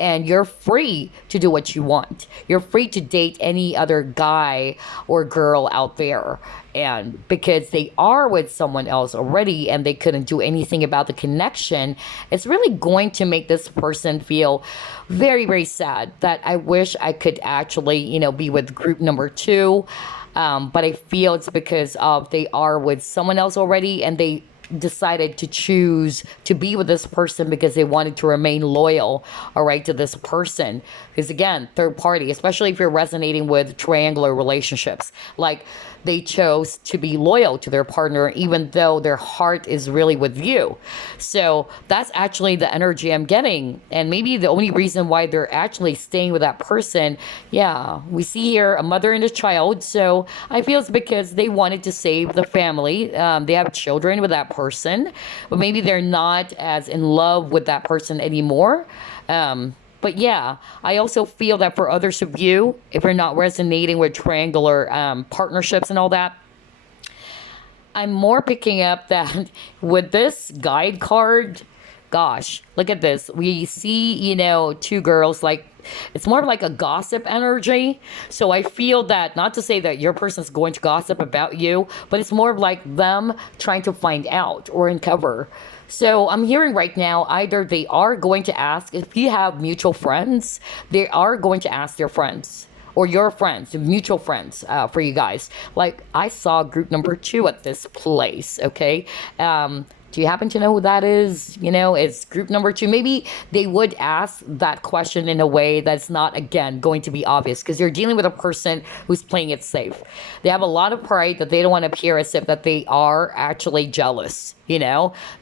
and you're free to do what you want. You're free to date any other guy or girl out there. And because they are with someone else already and they couldn't do anything about the connection, it's really going to make this person feel very, very sad that I wish I could actually, be with group number 2. But I feel it's because of they are with someone else already and they decided to choose to be with this person because they wanted to remain loyal, all right, to this person. Because again, third party, especially if you're resonating with triangular relationships, like they chose to be loyal to their partner, even though their heart is really with you. So that's actually the energy I'm getting. And maybe the only reason why they're actually staying with that person, yeah, we see here a mother and a child. So I feel it's because they wanted to save the family. They have children with that person, but maybe they're not as in love with that person anymore. But yeah, I also feel that for others of you, if you're not resonating with triangular partnerships and all that, I'm more picking up that with this guide card, gosh, look at this. We see, two girls, like, it's more of like a gossip energy. So I feel that, not to say that your person's going to gossip about you, but it's more of like them trying to find out or uncover. So I'm hearing right now, either they are going to ask, if you have mutual friends, they are going to ask their friends or your friends, mutual friends, for you guys. Like, I saw group number 2 at this place, okay? Do you happen to know who that is? It's group number 2. Maybe they would ask that question in a way that's not, again, going to be obvious, because you're dealing with a person who's playing it safe. They have a lot of pride that they don't want to appear as if that they are actually jealous.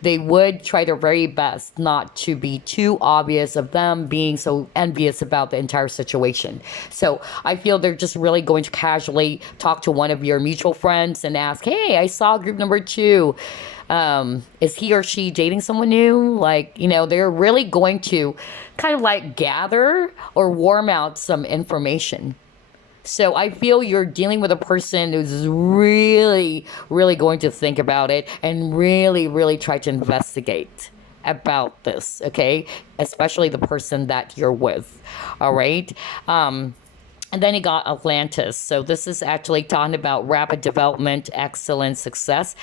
They would try their very best not to be too obvious of them being so envious about the entire situation. So I feel they're just really going to casually talk to one of your mutual friends and ask, hey, I saw group number 2. Is he or she dating someone new? Like, they're really going to kind of like gather or warm out some information. So I feel you're dealing with a person who's really, really going to think about it and really, really try to investigate about this, okay? Especially the person that you're with, all right? And then you got Atlantis. So this is actually talking about rapid development, excellence, success.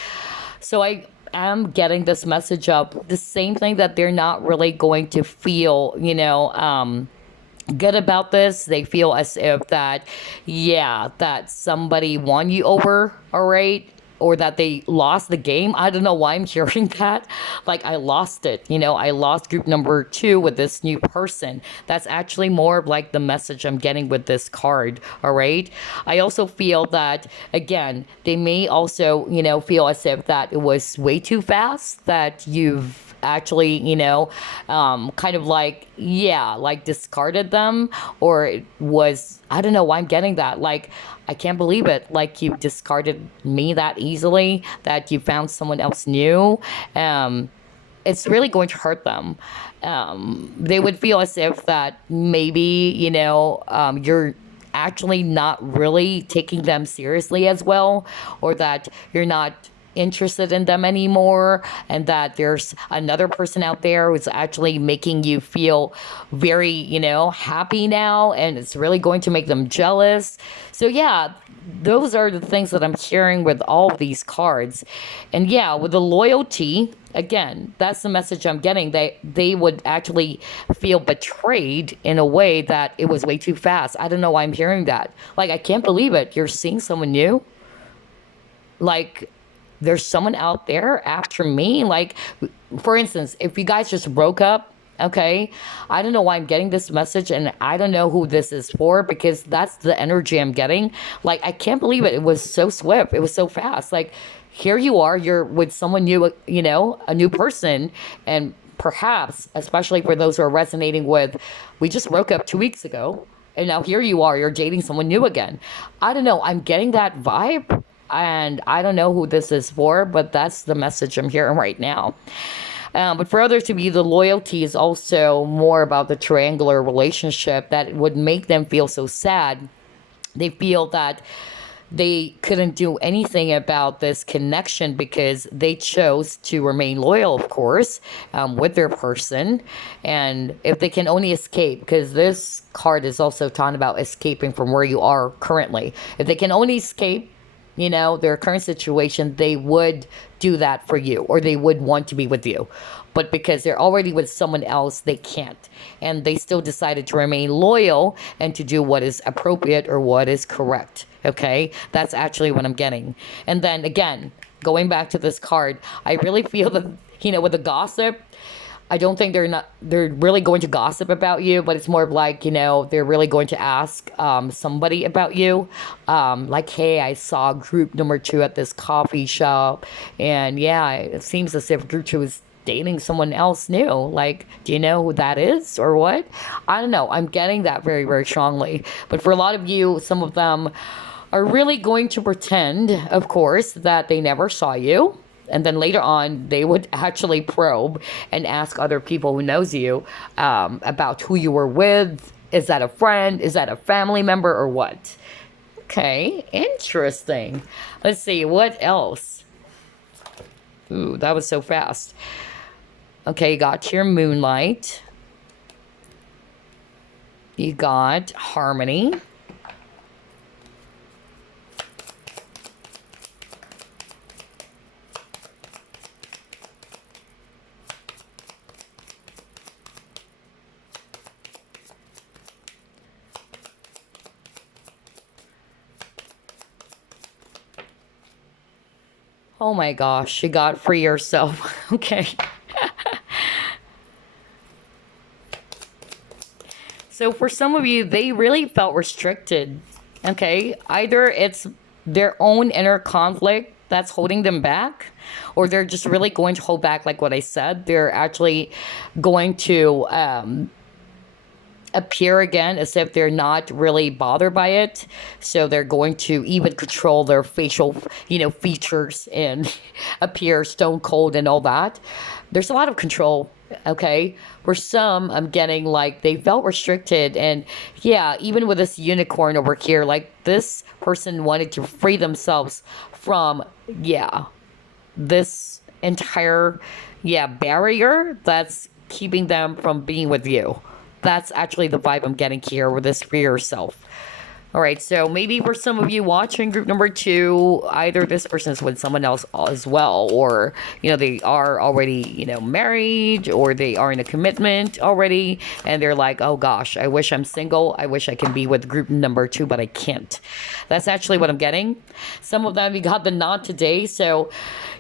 So I am getting this message of the same thing, that they're not really going to feel, good about this. They feel as if that, yeah, that somebody won you over, all right? Or that they lost the game. I don't know why I'm hearing that. Like, I lost it. I lost group number 2 with this new person. That's actually more of like the message I'm getting with this card, all right? I also feel that, again, they may also, feel as if that it was way too fast, that you've actually, kind of like, yeah, like discarded them, or it was, I don't know why I'm getting that. Like, I can't believe it. Like, you discarded me that easily, that you found someone else new. It's really going to hurt them. They would feel as if that maybe, you're actually not really taking them seriously as well, or that you're not interested in them anymore, and that there's another person out there who's actually making you feel very, happy now, and it's really going to make them jealous. So yeah, those are the things that I'm hearing with all of these cards. And yeah, with the loyalty, again, that's the message I'm getting. They would actually feel betrayed in a way that it was way too fast. I don't know why I'm hearing that. Like, I can't believe it. You're seeing someone new? Like, there's someone out there after me? Like, for instance, if you guys just broke up, okay, I don't know why I'm getting this message, and I don't know who this is for, because that's the energy I'm getting. Like, I can't believe it. It was so swift. It was so fast. Like, here you are, you're with someone new, a new person, and perhaps, especially for those who are resonating with, we just broke up 2 weeks ago, and now here you are, you're dating someone new again. I don't know. I'm getting that vibe. And I don't know who this is for, but that's the message I'm hearing right now. But for others to be, the loyalty is also more about the triangular relationship that would make them feel so sad. They feel that they couldn't do anything about this connection because they chose to remain loyal, of course, with their person. And if they can only escape, because this card is also talking about escaping from where you are currently. If they can only escape, their current situation, they would do that for you, or they would want to be with you. But because they're already with someone else, they can't. And they still decided to remain loyal and to do what is appropriate or what is correct. Okay? That's actually what I'm getting. And then again, going back to this card, I really feel that, with the gossip, I don't think they're really going to gossip about you, but it's more of like, they're really going to ask somebody about you. Like, hey, I saw group number two at this coffee shop. And yeah, it seems as if group two is dating someone else new. Like, do you know who that is or what? I don't know. I'm getting that very, very strongly. But for a lot of you, some of them are really going to pretend, of course, that they never saw you. And then later on, they would actually probe and ask other people who knows you about who you were with. Is that a friend? Is that a family member or what? Okay, interesting. Let's see, what else? Ooh, that was so fast. Okay, you got your moonlight. You got harmony. Oh my gosh, you got free yourself. Okay. So for some of you, they really felt restricted. Okay. Either it's their own inner conflict that's holding them back, or they're just really going to hold back, like what I said. They're actually going to appear again as if they're not really bothered by it. So they're going to even control their facial, features and appear stone cold and all that. There's a lot of control. Okay. For some, I'm getting like they felt restricted. And yeah, even with this unicorn over here, like this person wanted to free themselves from, this entire, barrier that's keeping them from being with you. That's actually the vibe I'm getting here with this free yourself. All right, so maybe for some of you watching group number two, either this person is with someone else as well, or, they are already, married, or they are in a commitment already, and they're like, oh gosh, I wish I'm single. I wish I can be with group number two, but I can't. That's actually what I'm getting. Some of them, you got the nod today, so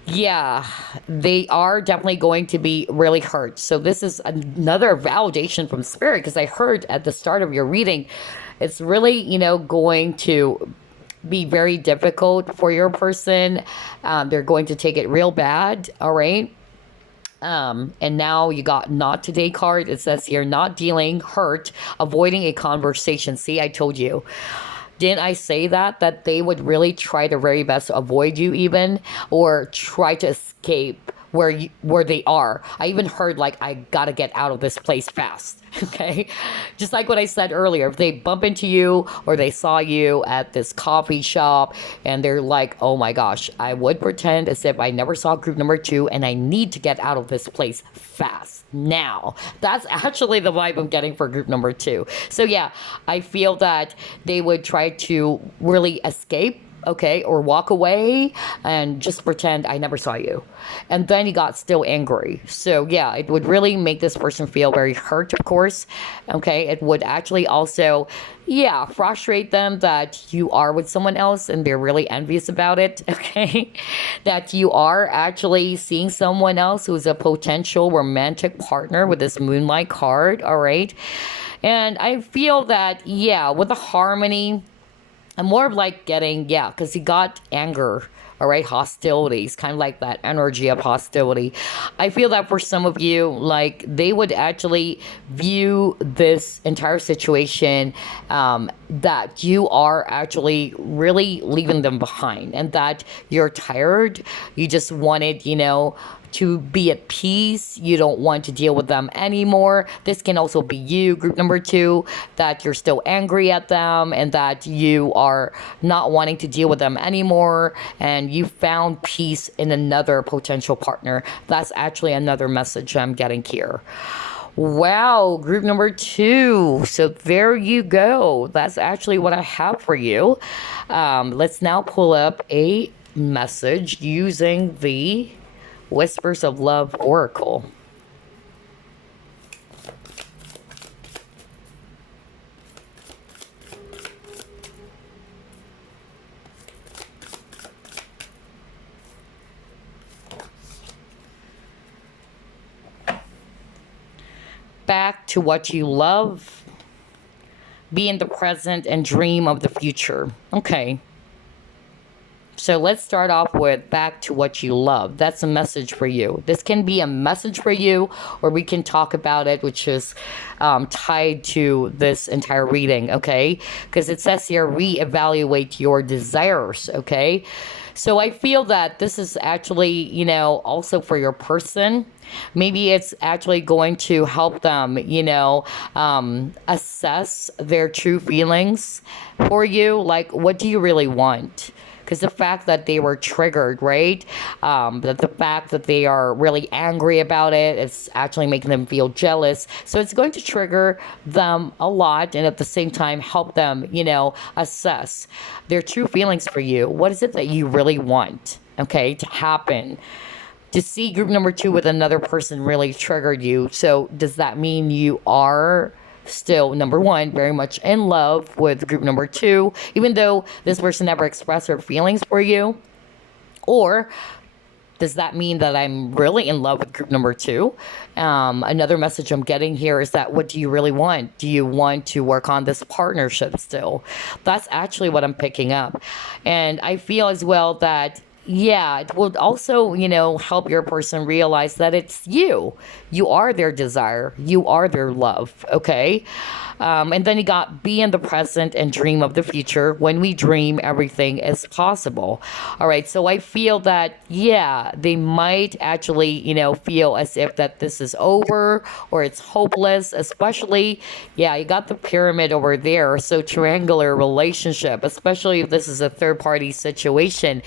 yeah, they are definitely going to be really hurt. So this is another validation from spirit, because I heard at the start of your reading, it's really, going to be very difficult for your person. They're going to take it real bad. All right. And now you got not today card. It says here, not dealing, hurt, avoiding a conversation. See, I told you. Didn't I say that they would really try their very best to avoid you even, or try to escape where they are. I even heard like, I gotta get out of this place fast. Okay. Just like what I said earlier, if they bump into you or they saw you at this coffee shop and they're like, oh my gosh, I would pretend as if I never saw group number two and I need to get out of this place fast now. That's actually the vibe I'm getting for group number two. So yeah, I feel that they would try to really escape, okay, or walk away and just pretend I never saw you. And then he got still angry. So yeah, it would really make this person feel very hurt, of course. Okay, it would actually also, frustrate them that you are with someone else and they're really envious about it. Okay, that you are actually seeing someone else who's a potential romantic partner with this moonlight card. All right. And I feel that, with the harmony, I'm more of like getting, because he got anger, all right, hostilities, kind of like that energy of hostility. I feel that for some of you, like they would actually view this entire situation that you are actually really leaving them behind and that you're tired. You just wanted, to be at peace. You don't want to deal with them anymore. This can also be you, group number two, that you're still angry at them and that you are not wanting to deal with them anymore and you found peace in another potential partner. That's actually another message I'm getting here. Wow, group number two. So there you go. That's actually what I have for you. Let's now pull up a message using the Whispers of Love Oracle. back to what you love, be in the present, and dream of the future. Okay. So let's start off with back to what you love. That's a message for you. This can be a message for you, or we can talk about it, which is tied to this entire reading, okay? Because it says here, reevaluate your desires, okay? So I feel that this is actually, also for your person. Maybe it's actually going to help them, assess their true feelings for you. Like, what do you really want? Because the fact that they were triggered, right? That the fact that they are really angry about it, it's actually making them feel jealous. So it's going to trigger them a lot, and at the same time help them, assess their true feelings for you. What is it that you really want, okay, to happen? To see group number 2 with another person really triggered you. So does that mean you are still, number 1, very much in love with group number 2, even though this person never expressed their feelings for you? Or does that mean that I'm really in love with group number 2? Another message I'm getting here is that, what do you really want? Do you want to work on this partnership still? That's actually what I'm picking up. And I feel as well that, yeah, it will also, help your person realize that it's you. You are their desire. You are their love. Okay. And then you got be in the present and dream of the future. When we dream, everything is possible. All right. So I feel that, yeah, they might actually, feel as if that this is over or it's hopeless, especially, yeah, you got the pyramid over there. So triangular relationship, especially if this is a third party situation,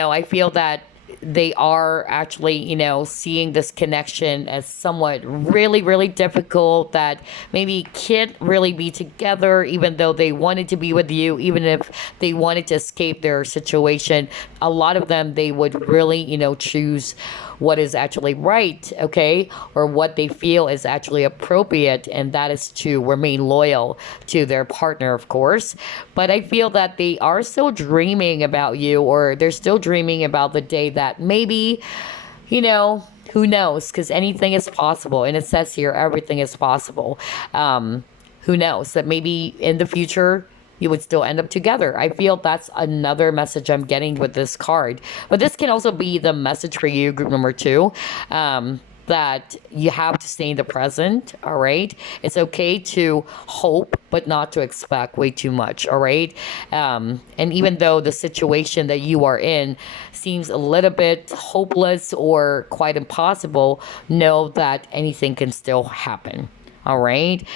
I feel that they are actually, seeing this connection as somewhat really, really difficult, that maybe can't really be together, even though they wanted to be with you, even if they wanted to escape their situation. A lot of them, they would really, choose what is actually right, okay, or what they feel is actually appropriate, and that is to remain loyal to their partner, of course. But I feel that they are still dreaming about you, or they're still dreaming about the day that maybe, who knows, because anything is possible, and it says here everything is possible. Who knows that maybe in the future you would still end up together. I feel that's another message I'm getting with this card. But this can also be the message for you, group number 2, that you have to stay in the present, all right? It's okay to hope, but not to expect way too much, all right? And even though the situation that you are in seems a little bit hopeless or quite impossible, know that anything can still happen, all right?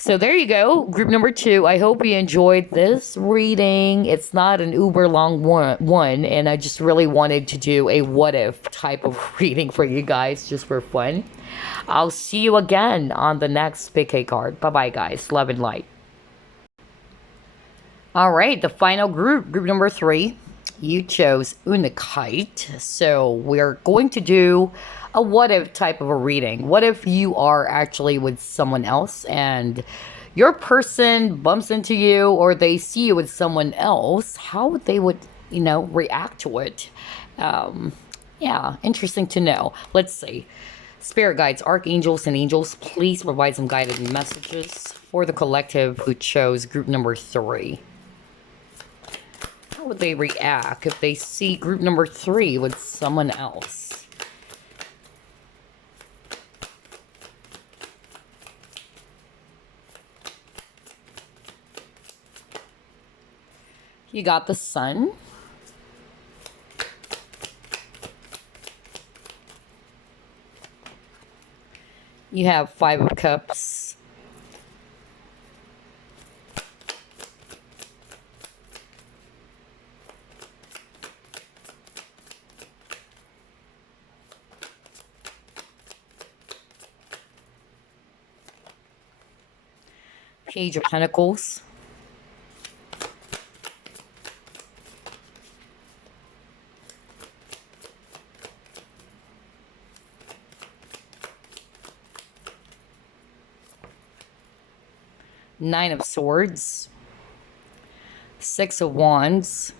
So there you go, group number 2. I hope you enjoyed this reading. It's not an uber long one, and I just really wanted to do a what if type of reading for you guys, just for fun. I'll see you again on the next PK card. Bye-bye, guys. Love and light. All right, the final group, group number 3. You chose Unakite. So we're going to do a what if type of a reading. What if you are actually with someone else and your person bumps into you, or they see you with someone else? How would they react to it? Yeah, interesting to know. Let's see. Spirit guides, archangels, and angels, please provide some guided messages for the collective who chose group number 3. How would they react if they see group number 3 with someone else? You got the Sun. You have 5 of Cups. Page of Pentacles. Nine of Swords, 6 of Wands,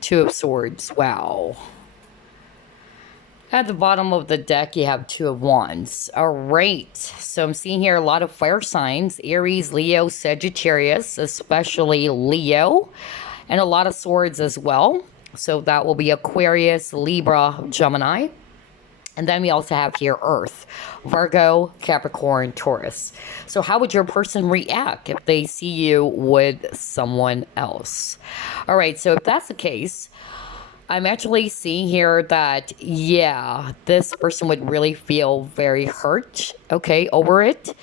2 of Swords. Wow. At the bottom of the deck, you have Two of Wands. All right. So I'm seeing here a lot of fire signs, Aries, Leo, Sagittarius, especially Leo, and a lot of swords as well. So that will be Aquarius, Libra, Gemini. And then we also have here Earth, Virgo, Capricorn, Taurus. So how would your person react if they see you with someone else? All right. So if that's the case, I'm actually seeing here that, yeah, this person would really feel very hurt, okay, over it.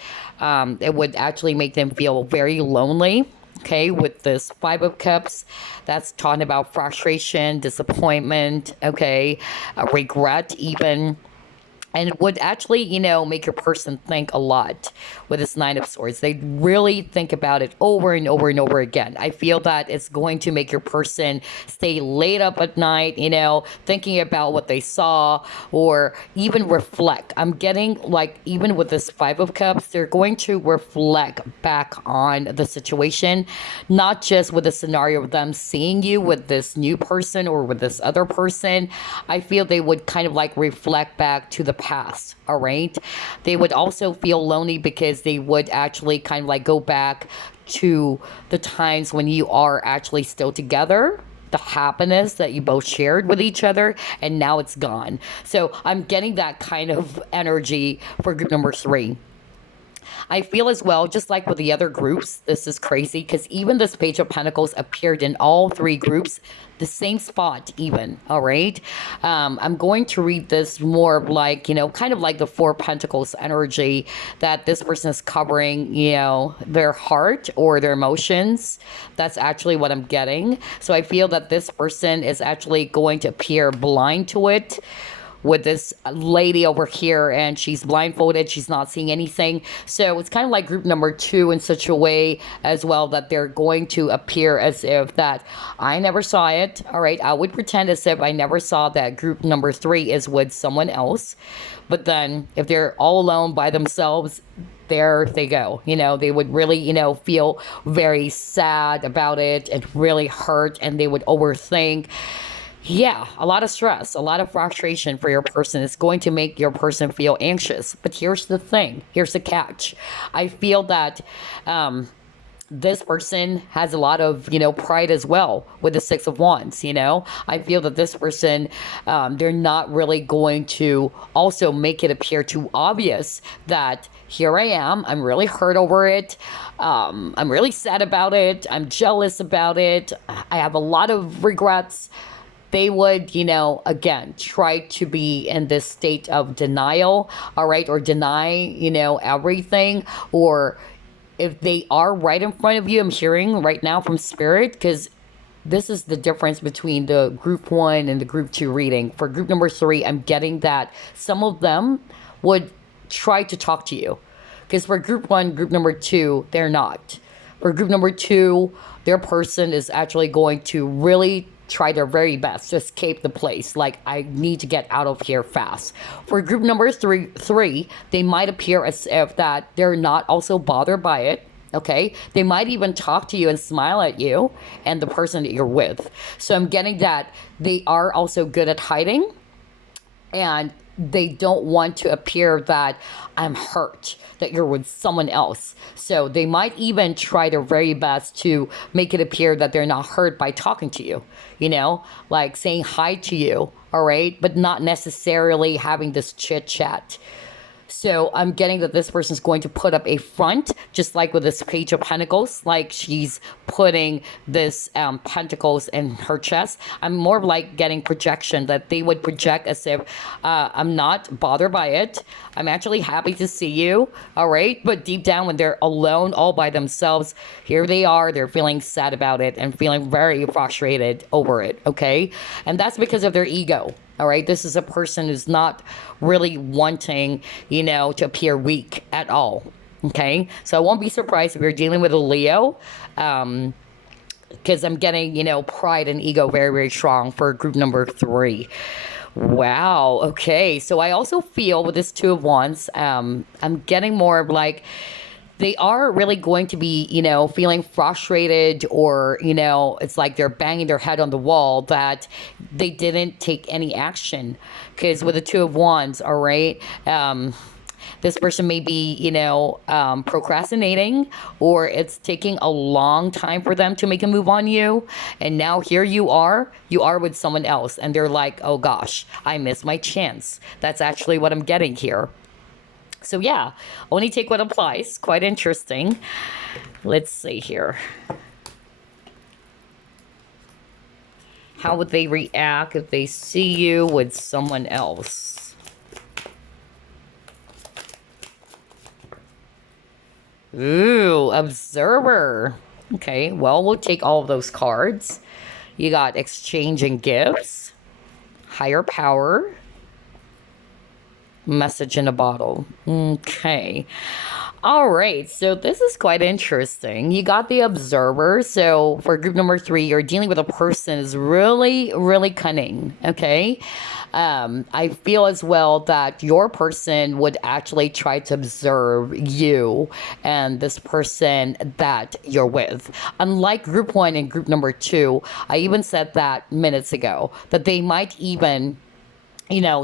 It would actually make them feel very lonely, okay, with this Five of Cups. That's talking about frustration, disappointment, okay, regret even. And it would actually, make your person think a lot with this Nine of Swords. They really think about it over and over and over again. I feel that it's going to make your person stay late up at night, thinking about what they saw or even reflect. I'm getting like, even with this Five of Cups, they're going to reflect back on the situation, not just with the scenario of them seeing you with this new person or with this other person. I feel they would kind of like reflect back to the past. All right. They would also feel lonely because they would actually kind of like go back to the times when you are actually still together, the happiness that you both shared with each other, and now it's gone. So I'm getting that kind of energy for group number 3. I feel as well, just like with the other groups, this is crazy because even this Page of Pentacles appeared in all 3 groups, the same spot even, all right? I'm going to read this more like, kind of like the Four Pentacles energy that this person is covering, their heart or their emotions. That's actually what I'm getting. So I feel that this person is actually going to appear blind to it, with this lady over here, and she's blindfolded, she's not seeing anything. So it's kind of like group number 2 in such a way as well, that they're going to appear as if that I never saw it. All right, I would pretend as if I never saw that group number 3 is with someone else. But then if they're all alone by themselves, there they go. They would really, feel very sad about it and really hurt, and they would overthink. Yeah, a lot of stress, a lot of frustration for your person. It's going to make your person feel anxious. But here's the thing. Here's the catch. I feel that this person has a lot of, pride as well with the Six of Wands, I feel that this person, they're not really going to also make it appear too obvious that here I am, I'm really hurt over it. I'm really sad about it. I'm jealous about it. I have a lot of regrets. They would, again, try to be in this state of denial, all right, or deny, everything. Or if they are right in front of you, I'm hearing right now from Spirit, because this is the difference between the group 1 and the group 2 reading. For group number 3, I'm getting that some of them would try to talk to you. Because for group 1, group number 2, they're not. For group number 2, their person is actually going to really try their very best to escape the place. Like, I need to get out of here fast. For group number three, they might appear as if that they're not also bothered by it. Okay, they might even talk to you and smile at you and the person that you're with. So I'm getting that they are also good at hiding, and they don't want to appear that I'm hurt, that you're with someone else. So they might even try their very best to make it appear that they're not hurt by talking to you, like saying hi to you, all right? But not necessarily having this chit chat. So I'm getting that this person's going to put up a front, just like with this Page of Pentacles, like she's putting this pentacles in her chest. I'm more like getting projection, that they would project as if I'm not bothered by it. I'm actually happy to see you, all right? But deep down, when they're alone all by themselves, here they are, they're feeling sad about it and feeling very frustrated over it, okay? And that's because of their ego. All right, this is a person who's not really wanting, to appear weak at all. Okay, so I won't be surprised if you're dealing with a Leo, because I'm getting, pride and ego very, very strong for group number 3. Wow. Okay, so I also feel with this Two of Wands, I'm getting more of like, they are really going to be, feeling frustrated, or, it's like they're banging their head on the wall that they didn't take any action. Because with the Two of Wands, all right, this person may be, procrastinating, or it's taking a long time for them to make a move on you. And now here you are with someone else, and they're like, oh gosh, I missed my chance. That's actually what I'm getting here. So yeah, only take what applies. Quite interesting. Let's see here. How would they react if they see you with someone else? Ooh, Observer. Okay, well, we'll take all of those cards. You got Exchanging Gifts, Higher Power, Message in a Bottle. Okay. All right. So this is quite interesting. You got the Observer. So for group number 3, you're dealing with a person who's really, really cunning. Okay. I feel as well that your person would actually try to observe you and this person that you're with. Unlike group 1 and group number 2, I even said that minutes ago, that they might even,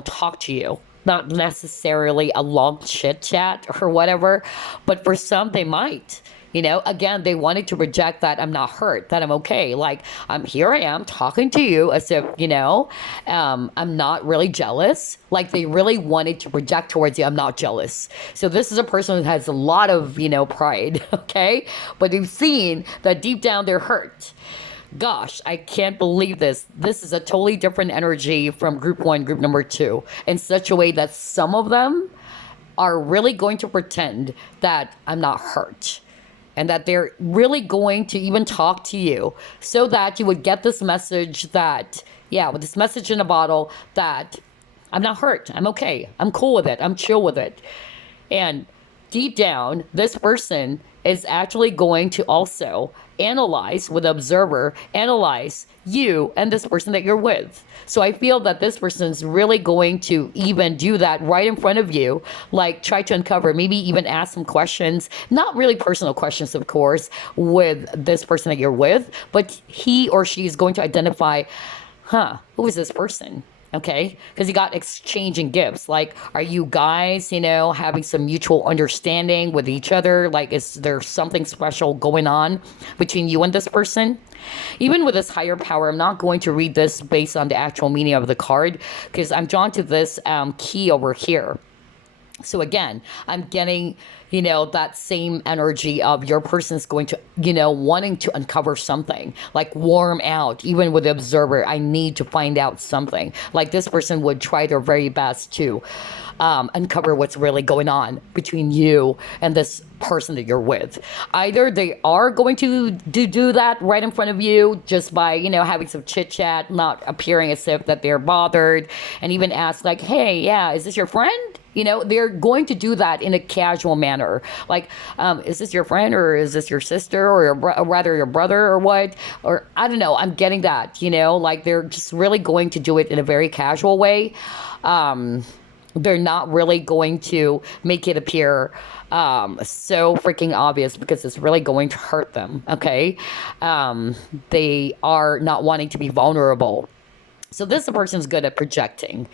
talk to you. Not necessarily a long chit chat or whatever, but for some they might. Again, they wanted to reject that I'm not hurt, that I'm okay. Like, here I am talking to you as if, I'm not really jealous. Like, they really wanted to project towards you, I'm not jealous. So this is a person who has a lot of, pride, okay? But they've seen that deep down they're hurt. Gosh, I can't believe this. This is a totally different energy from group 1, group number 2, in such a way that some of them are really going to pretend that I'm not hurt, and that they're really going to even talk to you so that you would get this message that, with this message in a bottle, that I'm not hurt. I'm okay. I'm cool with it. I'm chill with it. And deep down, this person is actually going to also analyze, with Observer, analyze you and this person that you're with. So I feel that this person's really going to even do that right in front of you, like try to uncover, maybe even ask some questions, not really personal questions, of course, with this person that you're with, but he or she is going to identify, who is this person? Okay, because you got exchanging gifts. Like, are you guys, having some mutual understanding with each other? Like, is there something special going on between you and this person? Even with this higher power, I'm not going to read this based on the actual meaning of the card, because I'm drawn to this key over here. So again, I'm getting, that same energy of your person's going to, wanting to uncover something, like warm out. Even with the Observer, I need to find out something. Like, this person would try their very best to uncover what's really going on between you and this person that you're with. Either they are going to do that right in front of you, just by, having some chit chat, not appearing as if that they're bothered, and even ask like, hey, is this your friend? They're going to do that in a casual manner. Like, is this your friend, or is this your sister, or rather your brother, or what? Or I don't know. I'm getting that, like they're just really going to do it in a very casual way. They're not really going to make it appear so freaking obvious, because it's really going to hurt them, okay? They are not wanting to be vulnerable. So this person's good at projecting.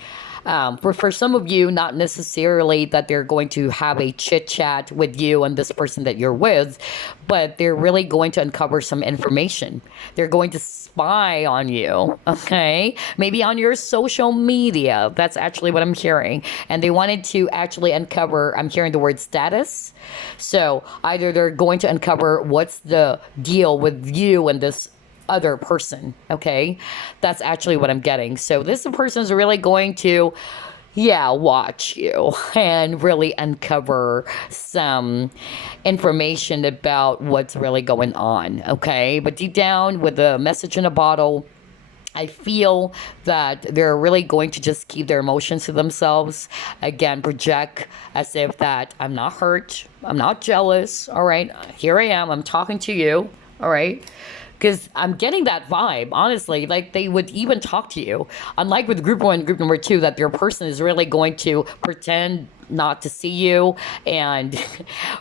For some of you, not necessarily that they're going to have a chit chat with you and this person that you're with, but they're really going to uncover some information. They're going to spy on you, okay? Maybe on your social media. That's actually what I'm hearing. And they wanted to actually uncover, I'm hearing the word status. So either they're going to uncover what's the deal with you and this other person, okay? That's actually what I'm getting. So this person is really going to, watch you and really uncover some information about what's really going on, okay? But deep down, with the message in a bottle, I feel that they're really going to just keep their emotions to themselves. Again, project as if that I'm not hurt, I'm not jealous, all right? Here I am, I'm talking to you, all right? Because I'm getting that vibe, honestly, like they would even talk to you. Unlike with group 1, group number 2, that your person is really going to pretend not to see you and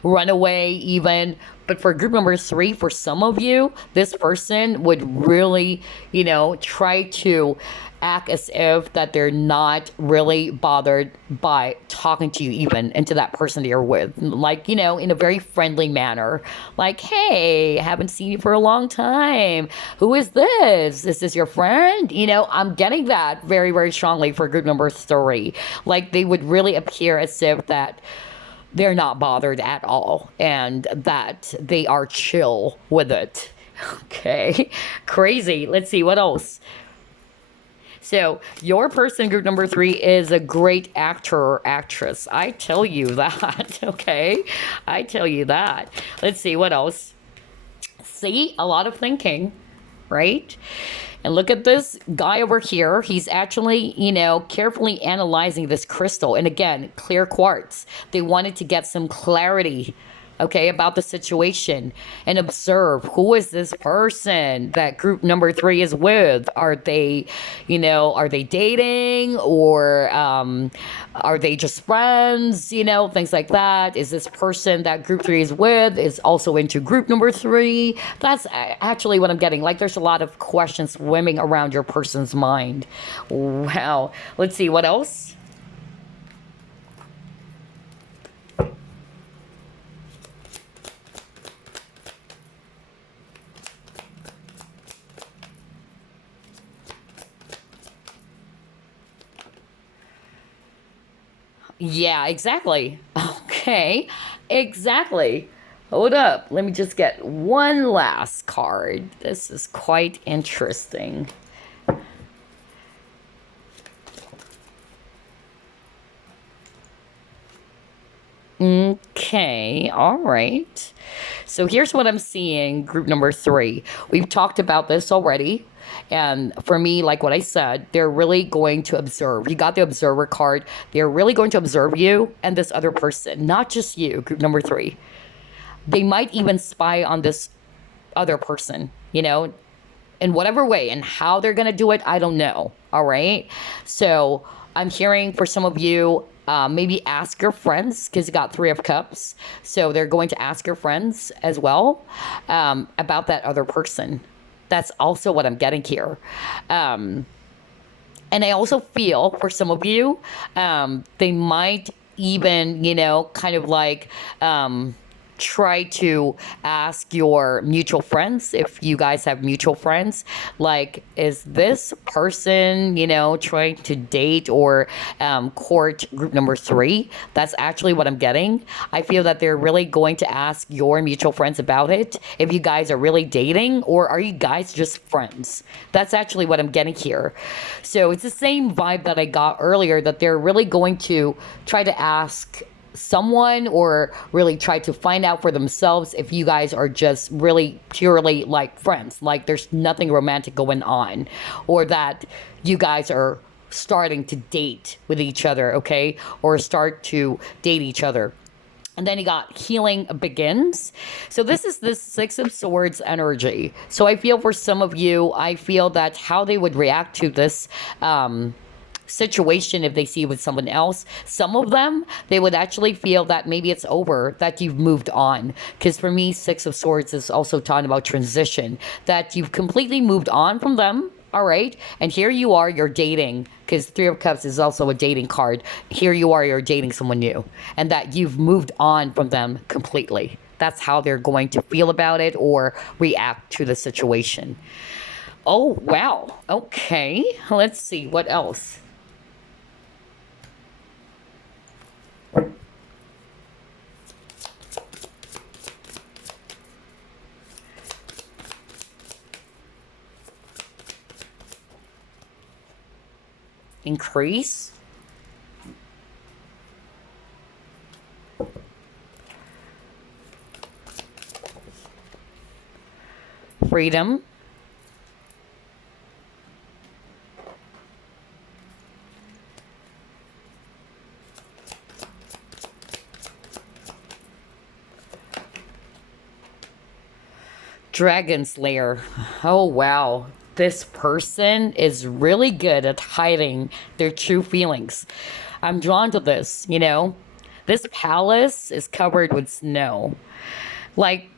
run away even. But for group number 3, for some of you, this person would really, try to act as if that they're not really bothered by talking to you even, and to that person that you're with, like, in a very friendly manner, like, hey, haven't seen you for a long time, who is this your friend? I'm getting that very, very strongly for group number 3. Like, they would really appear as if that they're not bothered at all and that they are chill with it. Okay, crazy. Let's see what else. So your person, group number 3, is a great actor or actress. I tell you that. Okay, I tell you that. Let's see what else. See, a lot of thinking, right? And look at this guy over here. He's actually, carefully analyzing this crystal. And again, clear quartz. They wanted to get some clarity, okay, about the situation and observe, who is this person that group number 3 is with? Are they, are they dating, or are they just friends? Things like that. Is this person that group 3 is with is also into group number 3? That's actually what I'm getting. Like, there's a lot of questions swimming around your person's mind. Wow. Let's see what else. Yeah, exactly. Okay, exactly. Hold up. Let me just get one last card. This is quite interesting. Okay, all right. So here's what I'm seeing, group number 3. We've talked about this already. And for me, like what I said, they're really going to observe. You got the observer card. They're really going to observe you and this other person, not just you, group number 3. They might even spy on this other person, in whatever way, and how they're going to do it, I don't know. All right. So I'm hearing for some of you, maybe ask your friends, because you got 3 of Cups. So they're going to ask your friends as well about that other person. That's also what I'm getting here. And I also feel for some of you, they might even, kind of like try to ask your mutual friends, if you guys have mutual friends, like, is this person, trying to date or court group number 3? That's actually what I'm getting. I feel that they're really going to ask your mutual friends about it, if you guys are really dating, or are you guys just friends? That's actually what I'm getting here. So it's the same vibe that I got earlier, that they're really going to try to ask someone, or really try to find out for themselves, if you guys are just really purely like friends, like there's nothing romantic going on, or that you guys are starting to date with each other, okay, or start to date each other. And then you got healing begins. So this is the 6 of Swords energy. So I feel for some of you, I feel that how they would react to this situation if they see it with someone else, some of them, they would actually feel that maybe it's over, that you've moved on. Because for me, 6 of Swords is also talking about transition, that you've completely moved on from them. All right, and here you are, you're dating, because 3 of Cups is also a dating card. Here you are, you're dating someone new, and that you've moved on from them completely. That's how they're going to feel about it or react to the situation. Oh, wow. Okay, let's see what else. Increase. Freedom. Dragon Slayer. Oh, wow. This person is really good at hiding their true feelings. I'm drawn to this, This palace is covered with snow. Like,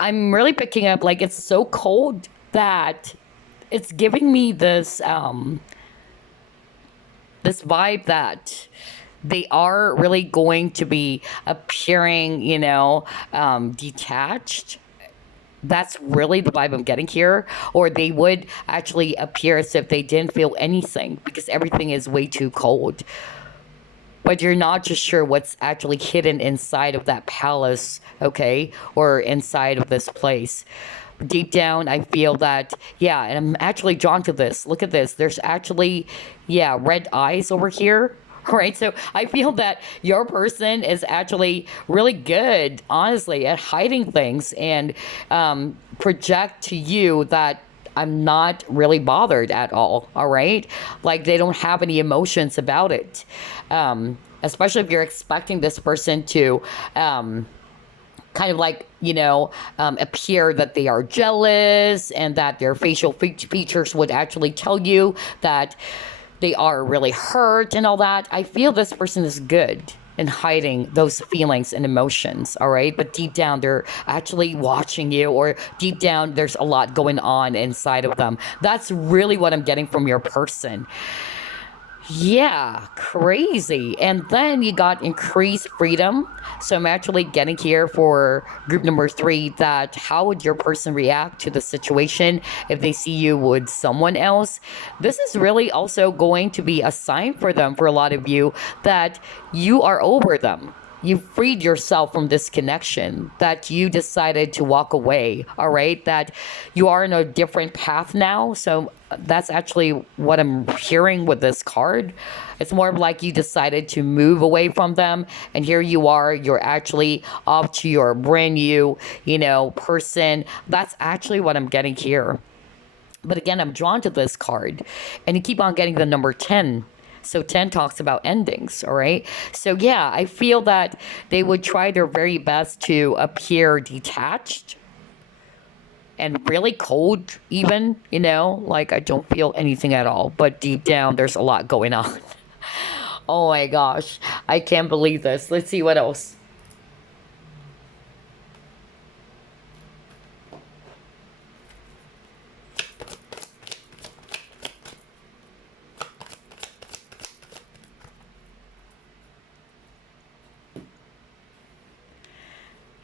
I'm really picking up, like, it's so cold that it's giving me this vibe that they are really going to be appearing, detached. That's really the vibe I'm getting here. Or they would actually appear as if they didn't feel anything because everything is way too cold. But you're not just sure what's actually hidden inside of that palace, okay? Or inside of this place. Deep down, I feel that, yeah, and I'm actually drawn to this. Look at this. There's actually, yeah, red eyes over here. Right, so I feel that your person is actually really good, honestly, at hiding things and project to you that I'm not really bothered at all right? Like they don't have any emotions about it. Especially if you're expecting this person to kind of like, appear that they are jealous and that their facial features would actually tell you that they are really hurt and all that. I feel this person is good in hiding those feelings and emotions, all right? But deep down, they're actually watching you, or deep down, there's a lot going on inside of them. That's really what I'm getting from your person. Yeah, crazy. And then you got increased freedom. So I'm actually getting here for group number 3 that how would your person react to the situation if they see you with someone else? This is really also going to be a sign for them, for a lot of you, that you are over them. You freed yourself from this connection, that you decided to walk away, all right? That you are in a different path now. So that's actually what I'm hearing with this card. It's more of like you decided to move away from them, and here you are, you're actually off to your brand new, person. That's actually what I'm getting here. But again, I'm drawn to this card, and you keep on getting the number 10. So 10 talks about endings, all right? So yeah, I feel that they would try their very best to appear detached and really cold even, like I don't feel anything at all. But deep down, there's a lot going on. Oh my gosh, I can't believe this. Let's see what else.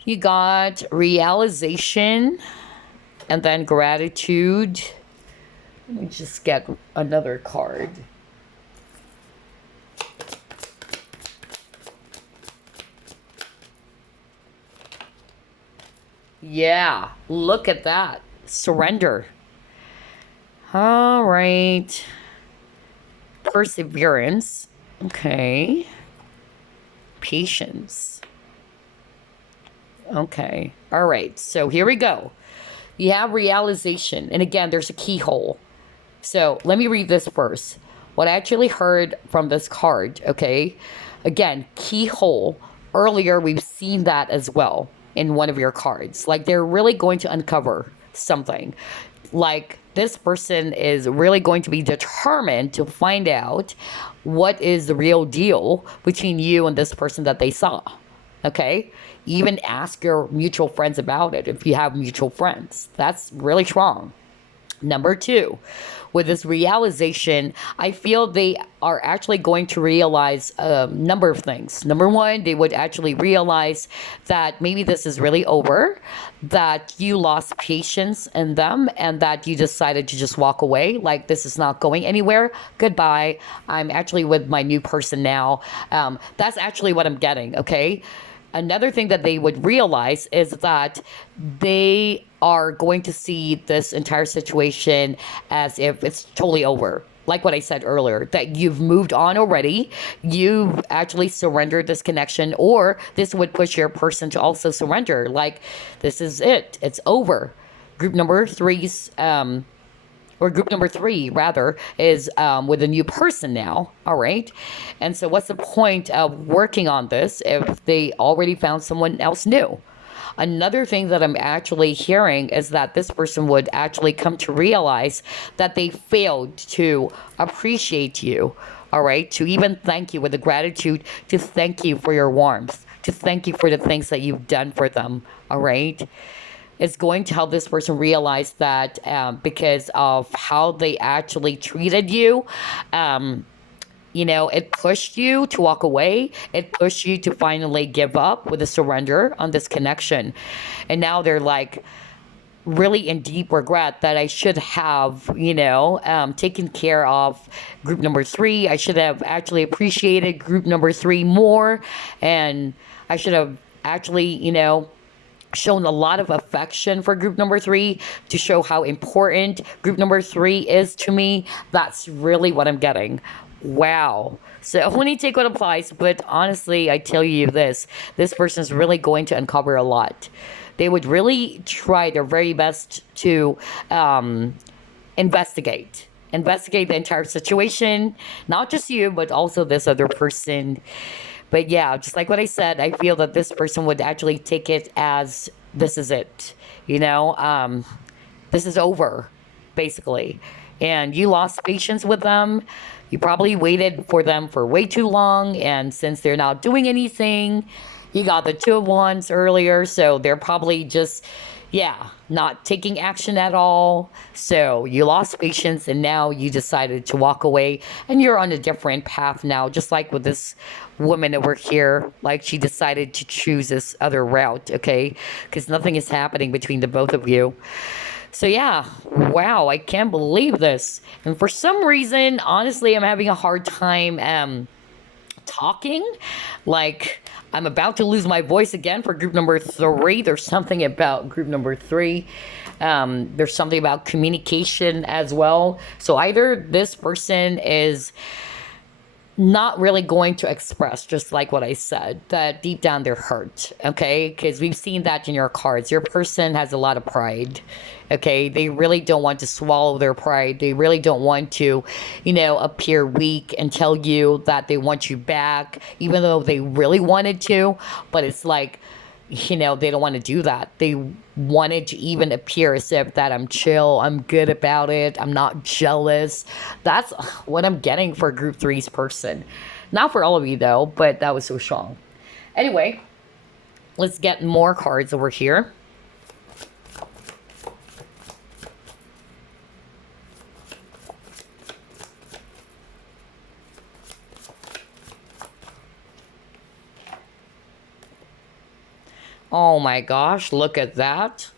You got realization and then gratitude. Let me just get another card. Yeah, look at that. Surrender. All right. Perseverance. Okay. Patience. Okay. All right. So here we go. You have realization. And again, there's a keyhole. So let me read this first. What I actually heard from this card, okay? Again, keyhole. Earlier, we've seen that as well in one of your cards. Like they're really going to uncover something. Like this person is really going to be determined to find out what is the real deal between you and this person that they saw. Okay? Even ask your mutual friends about it if you have mutual friends. That's really strong. Number 2, with this realization, I feel they are actually going to realize a number of things. Number 1, they would actually realize that maybe this is really over, that you lost patience in them, and that you decided to just walk away. Like, this is not going anywhere. Goodbye. I'm actually with my new person now. That's actually what I'm getting, okay? Another thing that they would realize is that they are going to see this entire situation as if it's totally over. Like what I said earlier, that you've moved on already. You've actually surrendered this connection, or this would push your person to also surrender. Like, this is it. It's over. Group number 3's, or group number 3 rather, is with a new person now, all right? And so what's the point of working on this if they already found someone else new? Another thing that I'm actually hearing is that this person would actually come to realize that they failed to appreciate you, all right, to even thank you with the gratitude, to thank you for your warmth, to thank you for the things that you've done for them, all right? It's going to help this person realize that because of how they actually treated you, um, it pushed you to walk away. It pushed you to finally give up with a surrender on this connection. And now they're like really in deep regret that I should have, taken care of group number three. I should have actually appreciated group number three more. And I should have actually, shown a lot of affection for group number three to show how important group number three is to me. That's really what I'm getting. Wow. So when you take what applies, but honestly, I tell you this person is really going to uncover a lot. They would really try their very best to investigate the entire situation, not just you, but also this other person. But yeah, just like what I said, I feel that this person would actually take it as this is it, this is over, basically. And you lost patience with them. You probably waited for them for way too long. And since they're not doing anything, you got the two of wands earlier. So they're probably just, not taking action at all. So you lost patience and now you decided to walk away and you're on a different path now, just like with this woman over here. Like she decided to choose this other route, okay? Because nothing is happening between the both of you. So yeah, wow, I can't believe this. And for some reason, honestly, I'm having a hard time talking. Like I'm about to lose my voice again for group number three. There's something about group number three. There's something about communication as well. So either this person is not really going to express, just like what I said, that deep down they're hurt, okay? Because we've seen that in your cards. Your person has a lot of pride, okay? They really don't want to swallow their pride. They really don't want to, appear weak and tell you that they want you back, even though they really wanted to. But it's like, they don't want to do that. They wanted to even appear as if that I'm chill, I'm good about it, I'm not jealous. That's what I'm getting for group three's person. Not for all of you though, but that was so strong. Anyway, let's get more cards over here. Oh my gosh, look at that.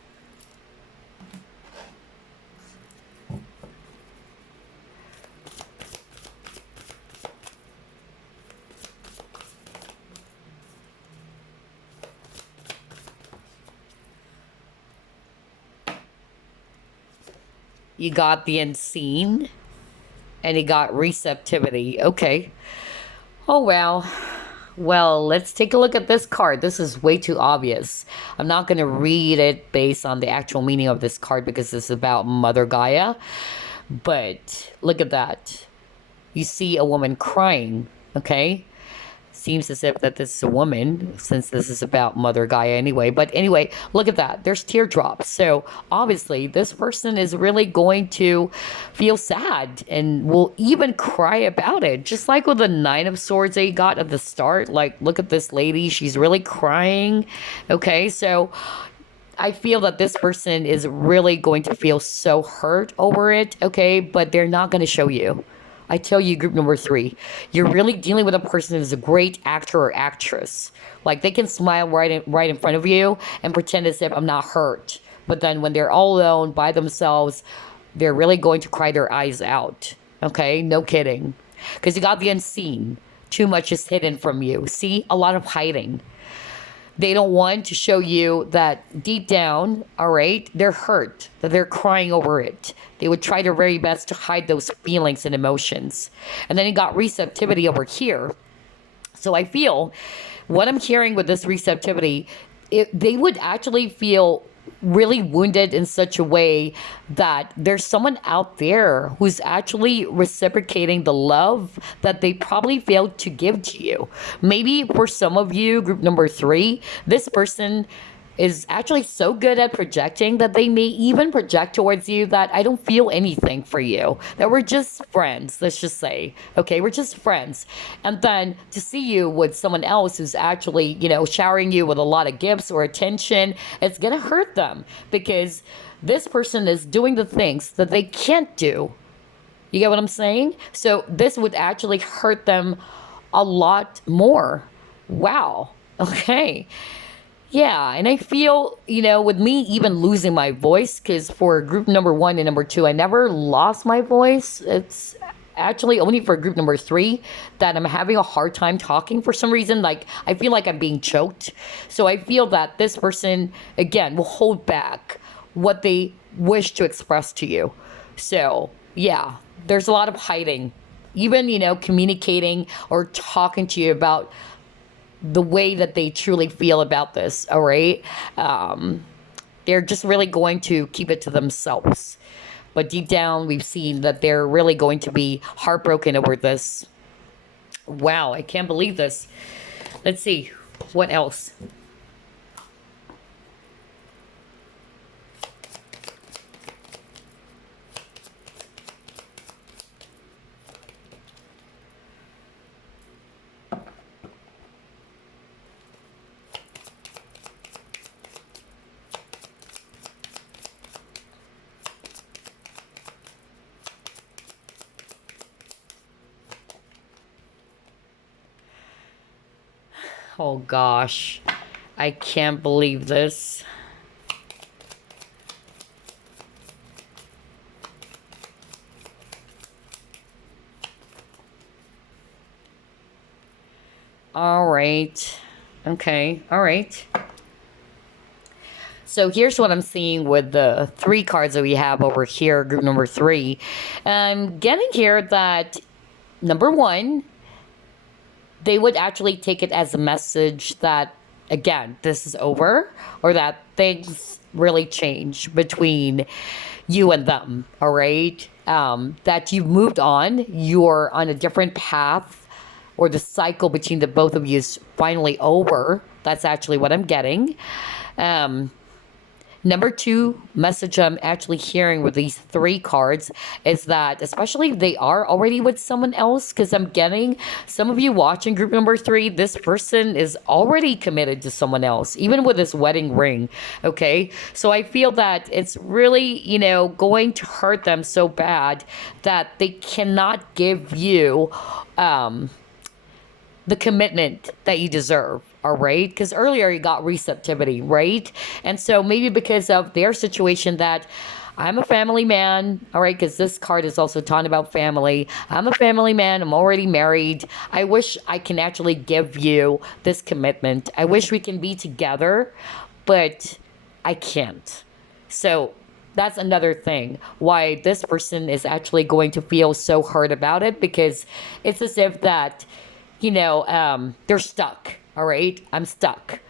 You got the unseen and you got receptivity. Okay. Oh, wow. Well, let's take a look at this card. This is way too obvious. I'm not going to read it based on the actual meaning of this card because this is about Mother Gaia. But look at that. You see a woman crying, okay? Seems as if that this is a woman, since this is about Mother Gaia anyway. But anyway, look at that. There's teardrops. So obviously, this person is really going to feel sad and will even cry about it. Just like with the Nine of Swords they got at the start. Like, look at this lady. She's really crying. Okay, so I feel that this person is really going to feel so hurt over it. Okay, but they're not going to show you. I tell you, group number three, you're really dealing with a person who's a great actor or actress. Like, they can smile right in front of you and pretend as if I'm not hurt. But then when they're all alone by themselves, they're really going to cry their eyes out. Okay? No kidding. Because you got the unseen. Too much is hidden from you. See? A lot of hiding. They don't want to show you that deep down, all right, they're hurt, that they're crying over it. They would try their very best to hide those feelings and emotions. And then you got receptivity over here. So I feel what I'm hearing with this receptivity, they would actually feel really wounded in such a way that there's someone out there who's actually reciprocating the love that they probably failed to give to you. Maybe for some of you, group number three, this person is actually so good at projecting that they may even project towards you that I don't feel anything for you, that we're just friends, let's just say. Okay, we're just friends. And then to see you with someone else who's actually, showering you with a lot of gifts or attention, it's gonna hurt them because this person is doing the things that they can't do. You get what I'm saying? So this would actually hurt them a lot more. Wow. Okay. Yeah, and I feel, with me even losing my voice, because for group number 1 and number 2, I never lost my voice. It's actually only for group number 3 that I'm having a hard time talking for some reason. Like, I feel like I'm being choked. So I feel that this person, again, will hold back what they wish to express to you. So, yeah, there's a lot of hiding. Even, communicating or talking to you about the way that they truly feel about this, all right? They're just really going to keep it to themselves. But deep down, we've seen that they're really going to be heartbroken over this. Wow, I can't believe this. Let's see, what else? Oh gosh, I can't believe this. All right. Okay, all right. So here's what I'm seeing with the 3 cards that we have over here, group number 3. I'm getting here that, number 1, they would actually take it as a message that, again, this is over, or that things really change between you and them, all right? That you've moved on, you're on a different path, or the cycle between the both of you is finally over. That's actually what I'm getting. Number 2 message I'm actually hearing with these 3 cards is that, especially if they are already with someone else, because I'm getting some of you watching group number 3, this person is already committed to someone else, even with this wedding ring, okay? So I feel that it's really, going to hurt them so bad that they cannot give you the commitment that you deserve. All right, because earlier you got receptivity, right? And so maybe because of their situation that I'm a family man, all right, because this card is also talking about family. I'm a family man. I'm already married. I wish I can actually give you this commitment. I wish we can be together, but I can't. So that's another thing why this person is actually going to feel so hurt about it, because it's as if that, they're stuck. All right, I'm stuck.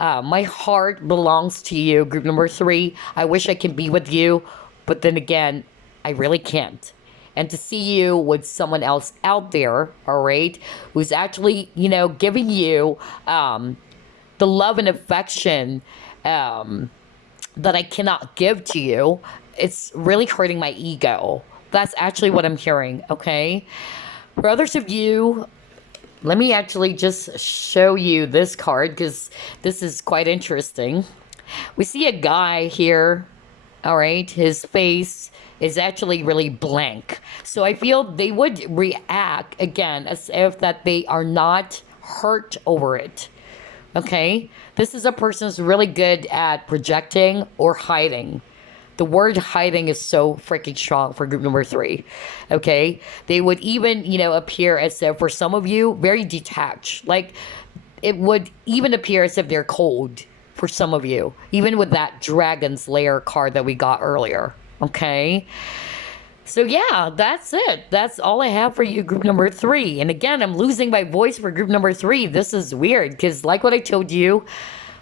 My heart belongs to you, group number 3. I wish I could be with you, but then again, I really can't. And to see you with someone else out there, all right, who's actually, giving you the love and affection that I cannot give to you, it's really hurting my ego. That's actually what I'm hearing, okay? For others of you, let me actually just show you this card because this is quite interesting. We see a guy here, all right? His face is actually really blank. So I feel they would react, again, as if that they are not hurt over it, okay? This is a person who's really good at projecting or hiding. The word hiding is so freaking strong for group number 3, okay? They would even, appear as if, for some of you, very detached. Like, it would even appear as if they're cold for some of you, even with that Dragon's Lair card that we got earlier, okay? So, yeah, that's it. That's all I have for you, group number 3. And again, I'm losing my voice for group number 3. This is weird because, like what I told you,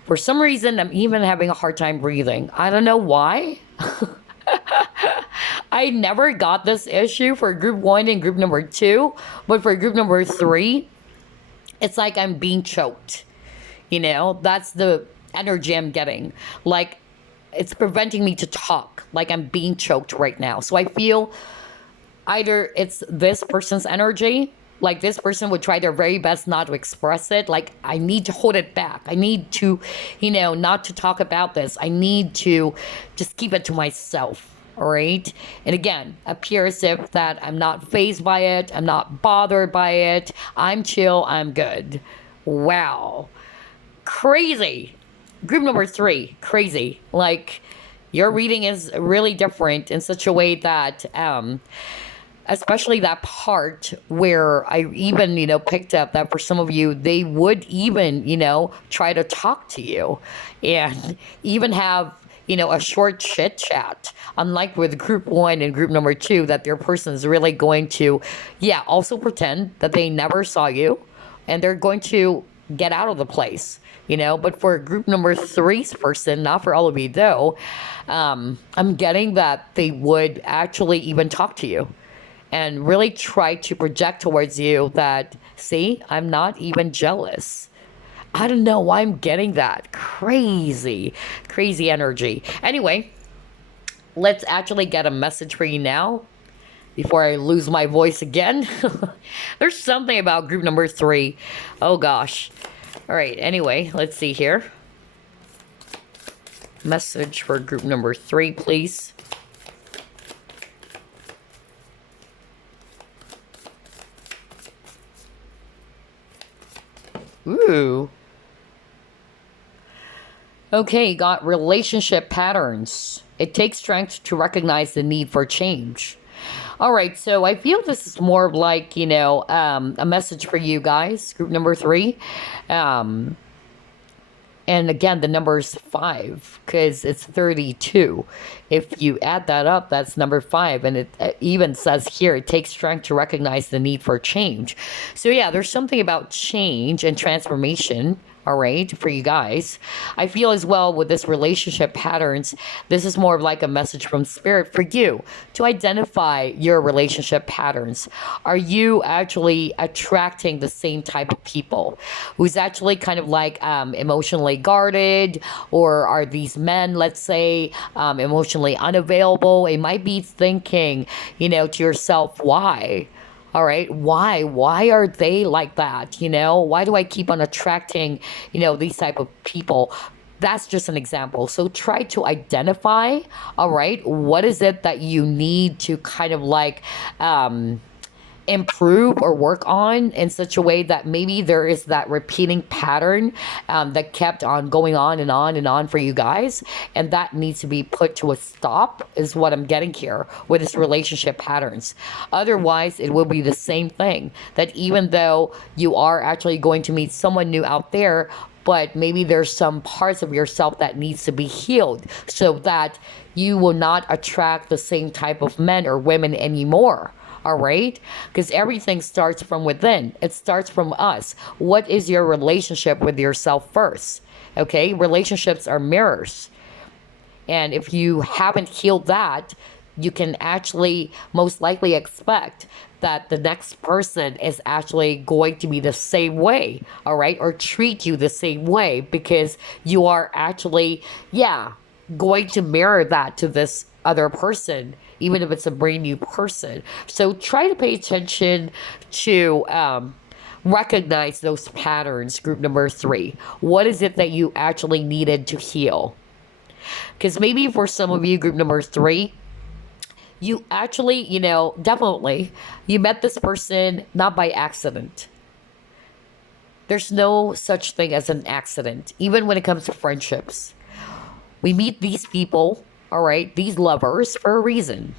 for some reason, I'm even having a hard time breathing. I don't know why. I never got this issue for group 1 and group number 2, but for group number 3, it's like I'm being choked. That's the energy I'm getting. Like, it's preventing me to talk. Like, I'm being choked right now. So I feel either it's this person's energy, like this person would try their very best not to express it. Like, I need to hold it back. I need to, not to talk about this. I need to just keep it to myself. All right. And again, appears if that I'm not fazed by it. I'm not bothered by it. I'm chill. I'm good. Wow. Crazy. Group number 3, crazy. Like, your reading is really different in such a way that, especially that part where I even, picked up that for some of you, they would even, try to talk to you and even have, a short chit chat. Unlike with group 1 and group number 2, that their person is really going to, also pretend that they never saw you and they're going to get out of the place, but for group number 3's person, not for all of you though, I'm getting that they would actually even talk to you and really try to project towards you that, see, I'm not even jealous. I don't know why I'm getting that. Crazy energy. Anyway, let's actually get a message for you now before I lose my voice again. There's something about group number 3. Oh gosh. All right, anyway, let's see here. Message for group number 3, please. Ooh. Okay, got relationship patterns. It takes strength to recognize the need for change. All right, so I feel this is more of like, a message for you guys, group number 3. And again, the number is 5 because it's 32. If you add that up, that's number 5. And it even says here, it takes strength to recognize the need for change. So yeah, there's something about change and transformation. All right, for you guys. I feel as well with this relationship patterns, this is more of like a message from spirit for you to identify your relationship patterns. Are you actually attracting the same type of people who's actually kind of like emotionally guarded, or are these men, let's say, emotionally unavailable? It might be thinking, to yourself, why? All right. Why are they like that? Why do I keep on attracting, these type of people? That's just an example. So try to identify, all right, what is it that you need to kind of like, improve or work on in such a way that maybe there is that repeating pattern that kept on going on and on and on for you guys, and that needs to be put to a stop is what I'm getting here with this relationship patterns. Otherwise it will be the same thing, that even though you are actually going to meet someone new out there, but maybe there's some parts of yourself that needs to be healed so that you will not attract the same type of men or women anymore. All right? Because everything starts from within. It starts from us. What is your relationship with yourself first? Okay? Relationships are mirrors. And if you haven't healed that, you can actually most likely expect that the next person is actually going to be the same way, all right? Or treat you the same way because you are actually, going to mirror that to this other person, even if it's a brand new person. So try to pay attention to recognize those patterns, group number 3. What is it that you actually needed to heal? Because maybe for some of you, group number 3, you actually, definitely, you met this person not by accident. There's no such thing as an accident, even when it comes to friendships. We meet these people, all right, these lovers for a reason,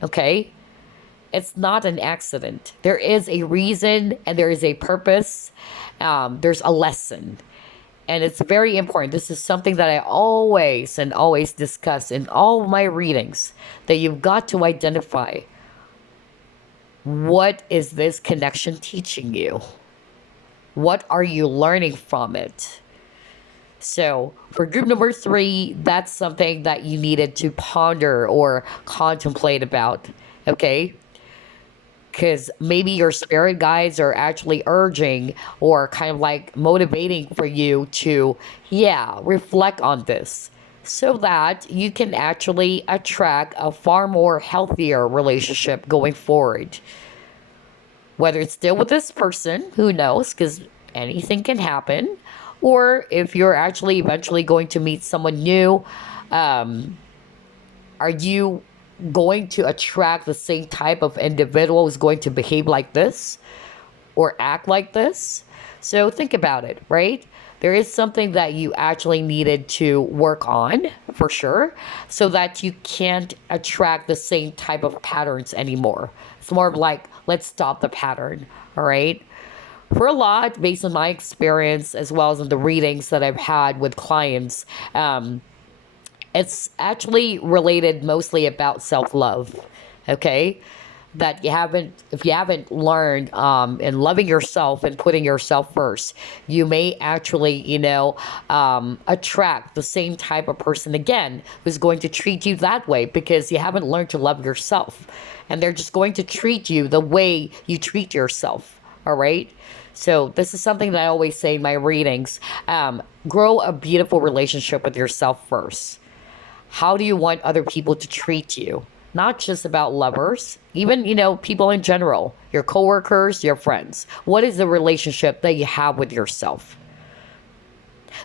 okay? It's not an accident. There is a reason and there is a purpose. There's a lesson. And it's very important. This is something that I always discuss in all of my readings, that you've got to identify, what is this connection teaching you? What are you learning from it? So for group number 3, that's something that you needed to ponder or contemplate about, okay? because maybe your spirit guides are actually urging or kind of like motivating for you to, yeah, reflect on this so that you can actually attract a far more healthier relationship going forward. Whether it's still with this person, who knows, because anything can happen, or if you're actually eventually going to meet someone new, um, are you going to attract the same type of individual who's going to behave like this or act like this? So think about it, right? There is something that you actually needed to work on for sure so that you can't attract the same type of patterns anymore. It's more of like, let's stop the pattern, all right? For a lot, based on my experience as well as in the readings that I've had with clients, it's actually related mostly about self-love, okay? That you haven't, if you haven't learned in loving yourself and putting yourself first, you may actually, attract the same type of person again who's going to treat you that way because you haven't learned to love yourself. And they're just going to treat you the way you treat yourself, all right? So this is something that I always say in my readings. Grow a beautiful relationship with yourself first. How do you want other people to treat you? Not just about lovers, even, people in general, your coworkers, your friends. What is the relationship that you have with yourself?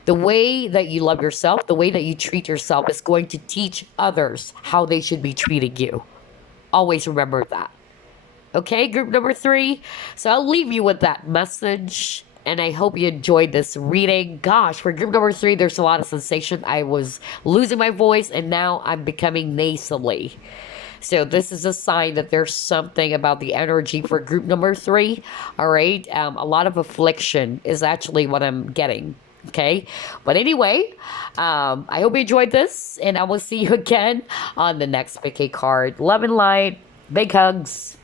The way that you love yourself, the way that you treat yourself is going to teach others how they should be treating you. Always remember that. Okay, group number 3. So I'll leave you with that message. And I hope you enjoyed this reading. Gosh, for group number 3, there's a lot of sensation. I was losing my voice and now I'm becoming nasally. So this is a sign that there's something about the energy for group number 3. All right. A lot of affliction is actually what I'm getting. Okay. But anyway, I hope you enjoyed this and I will see you again on the next PK card. Love and light. Big hugs.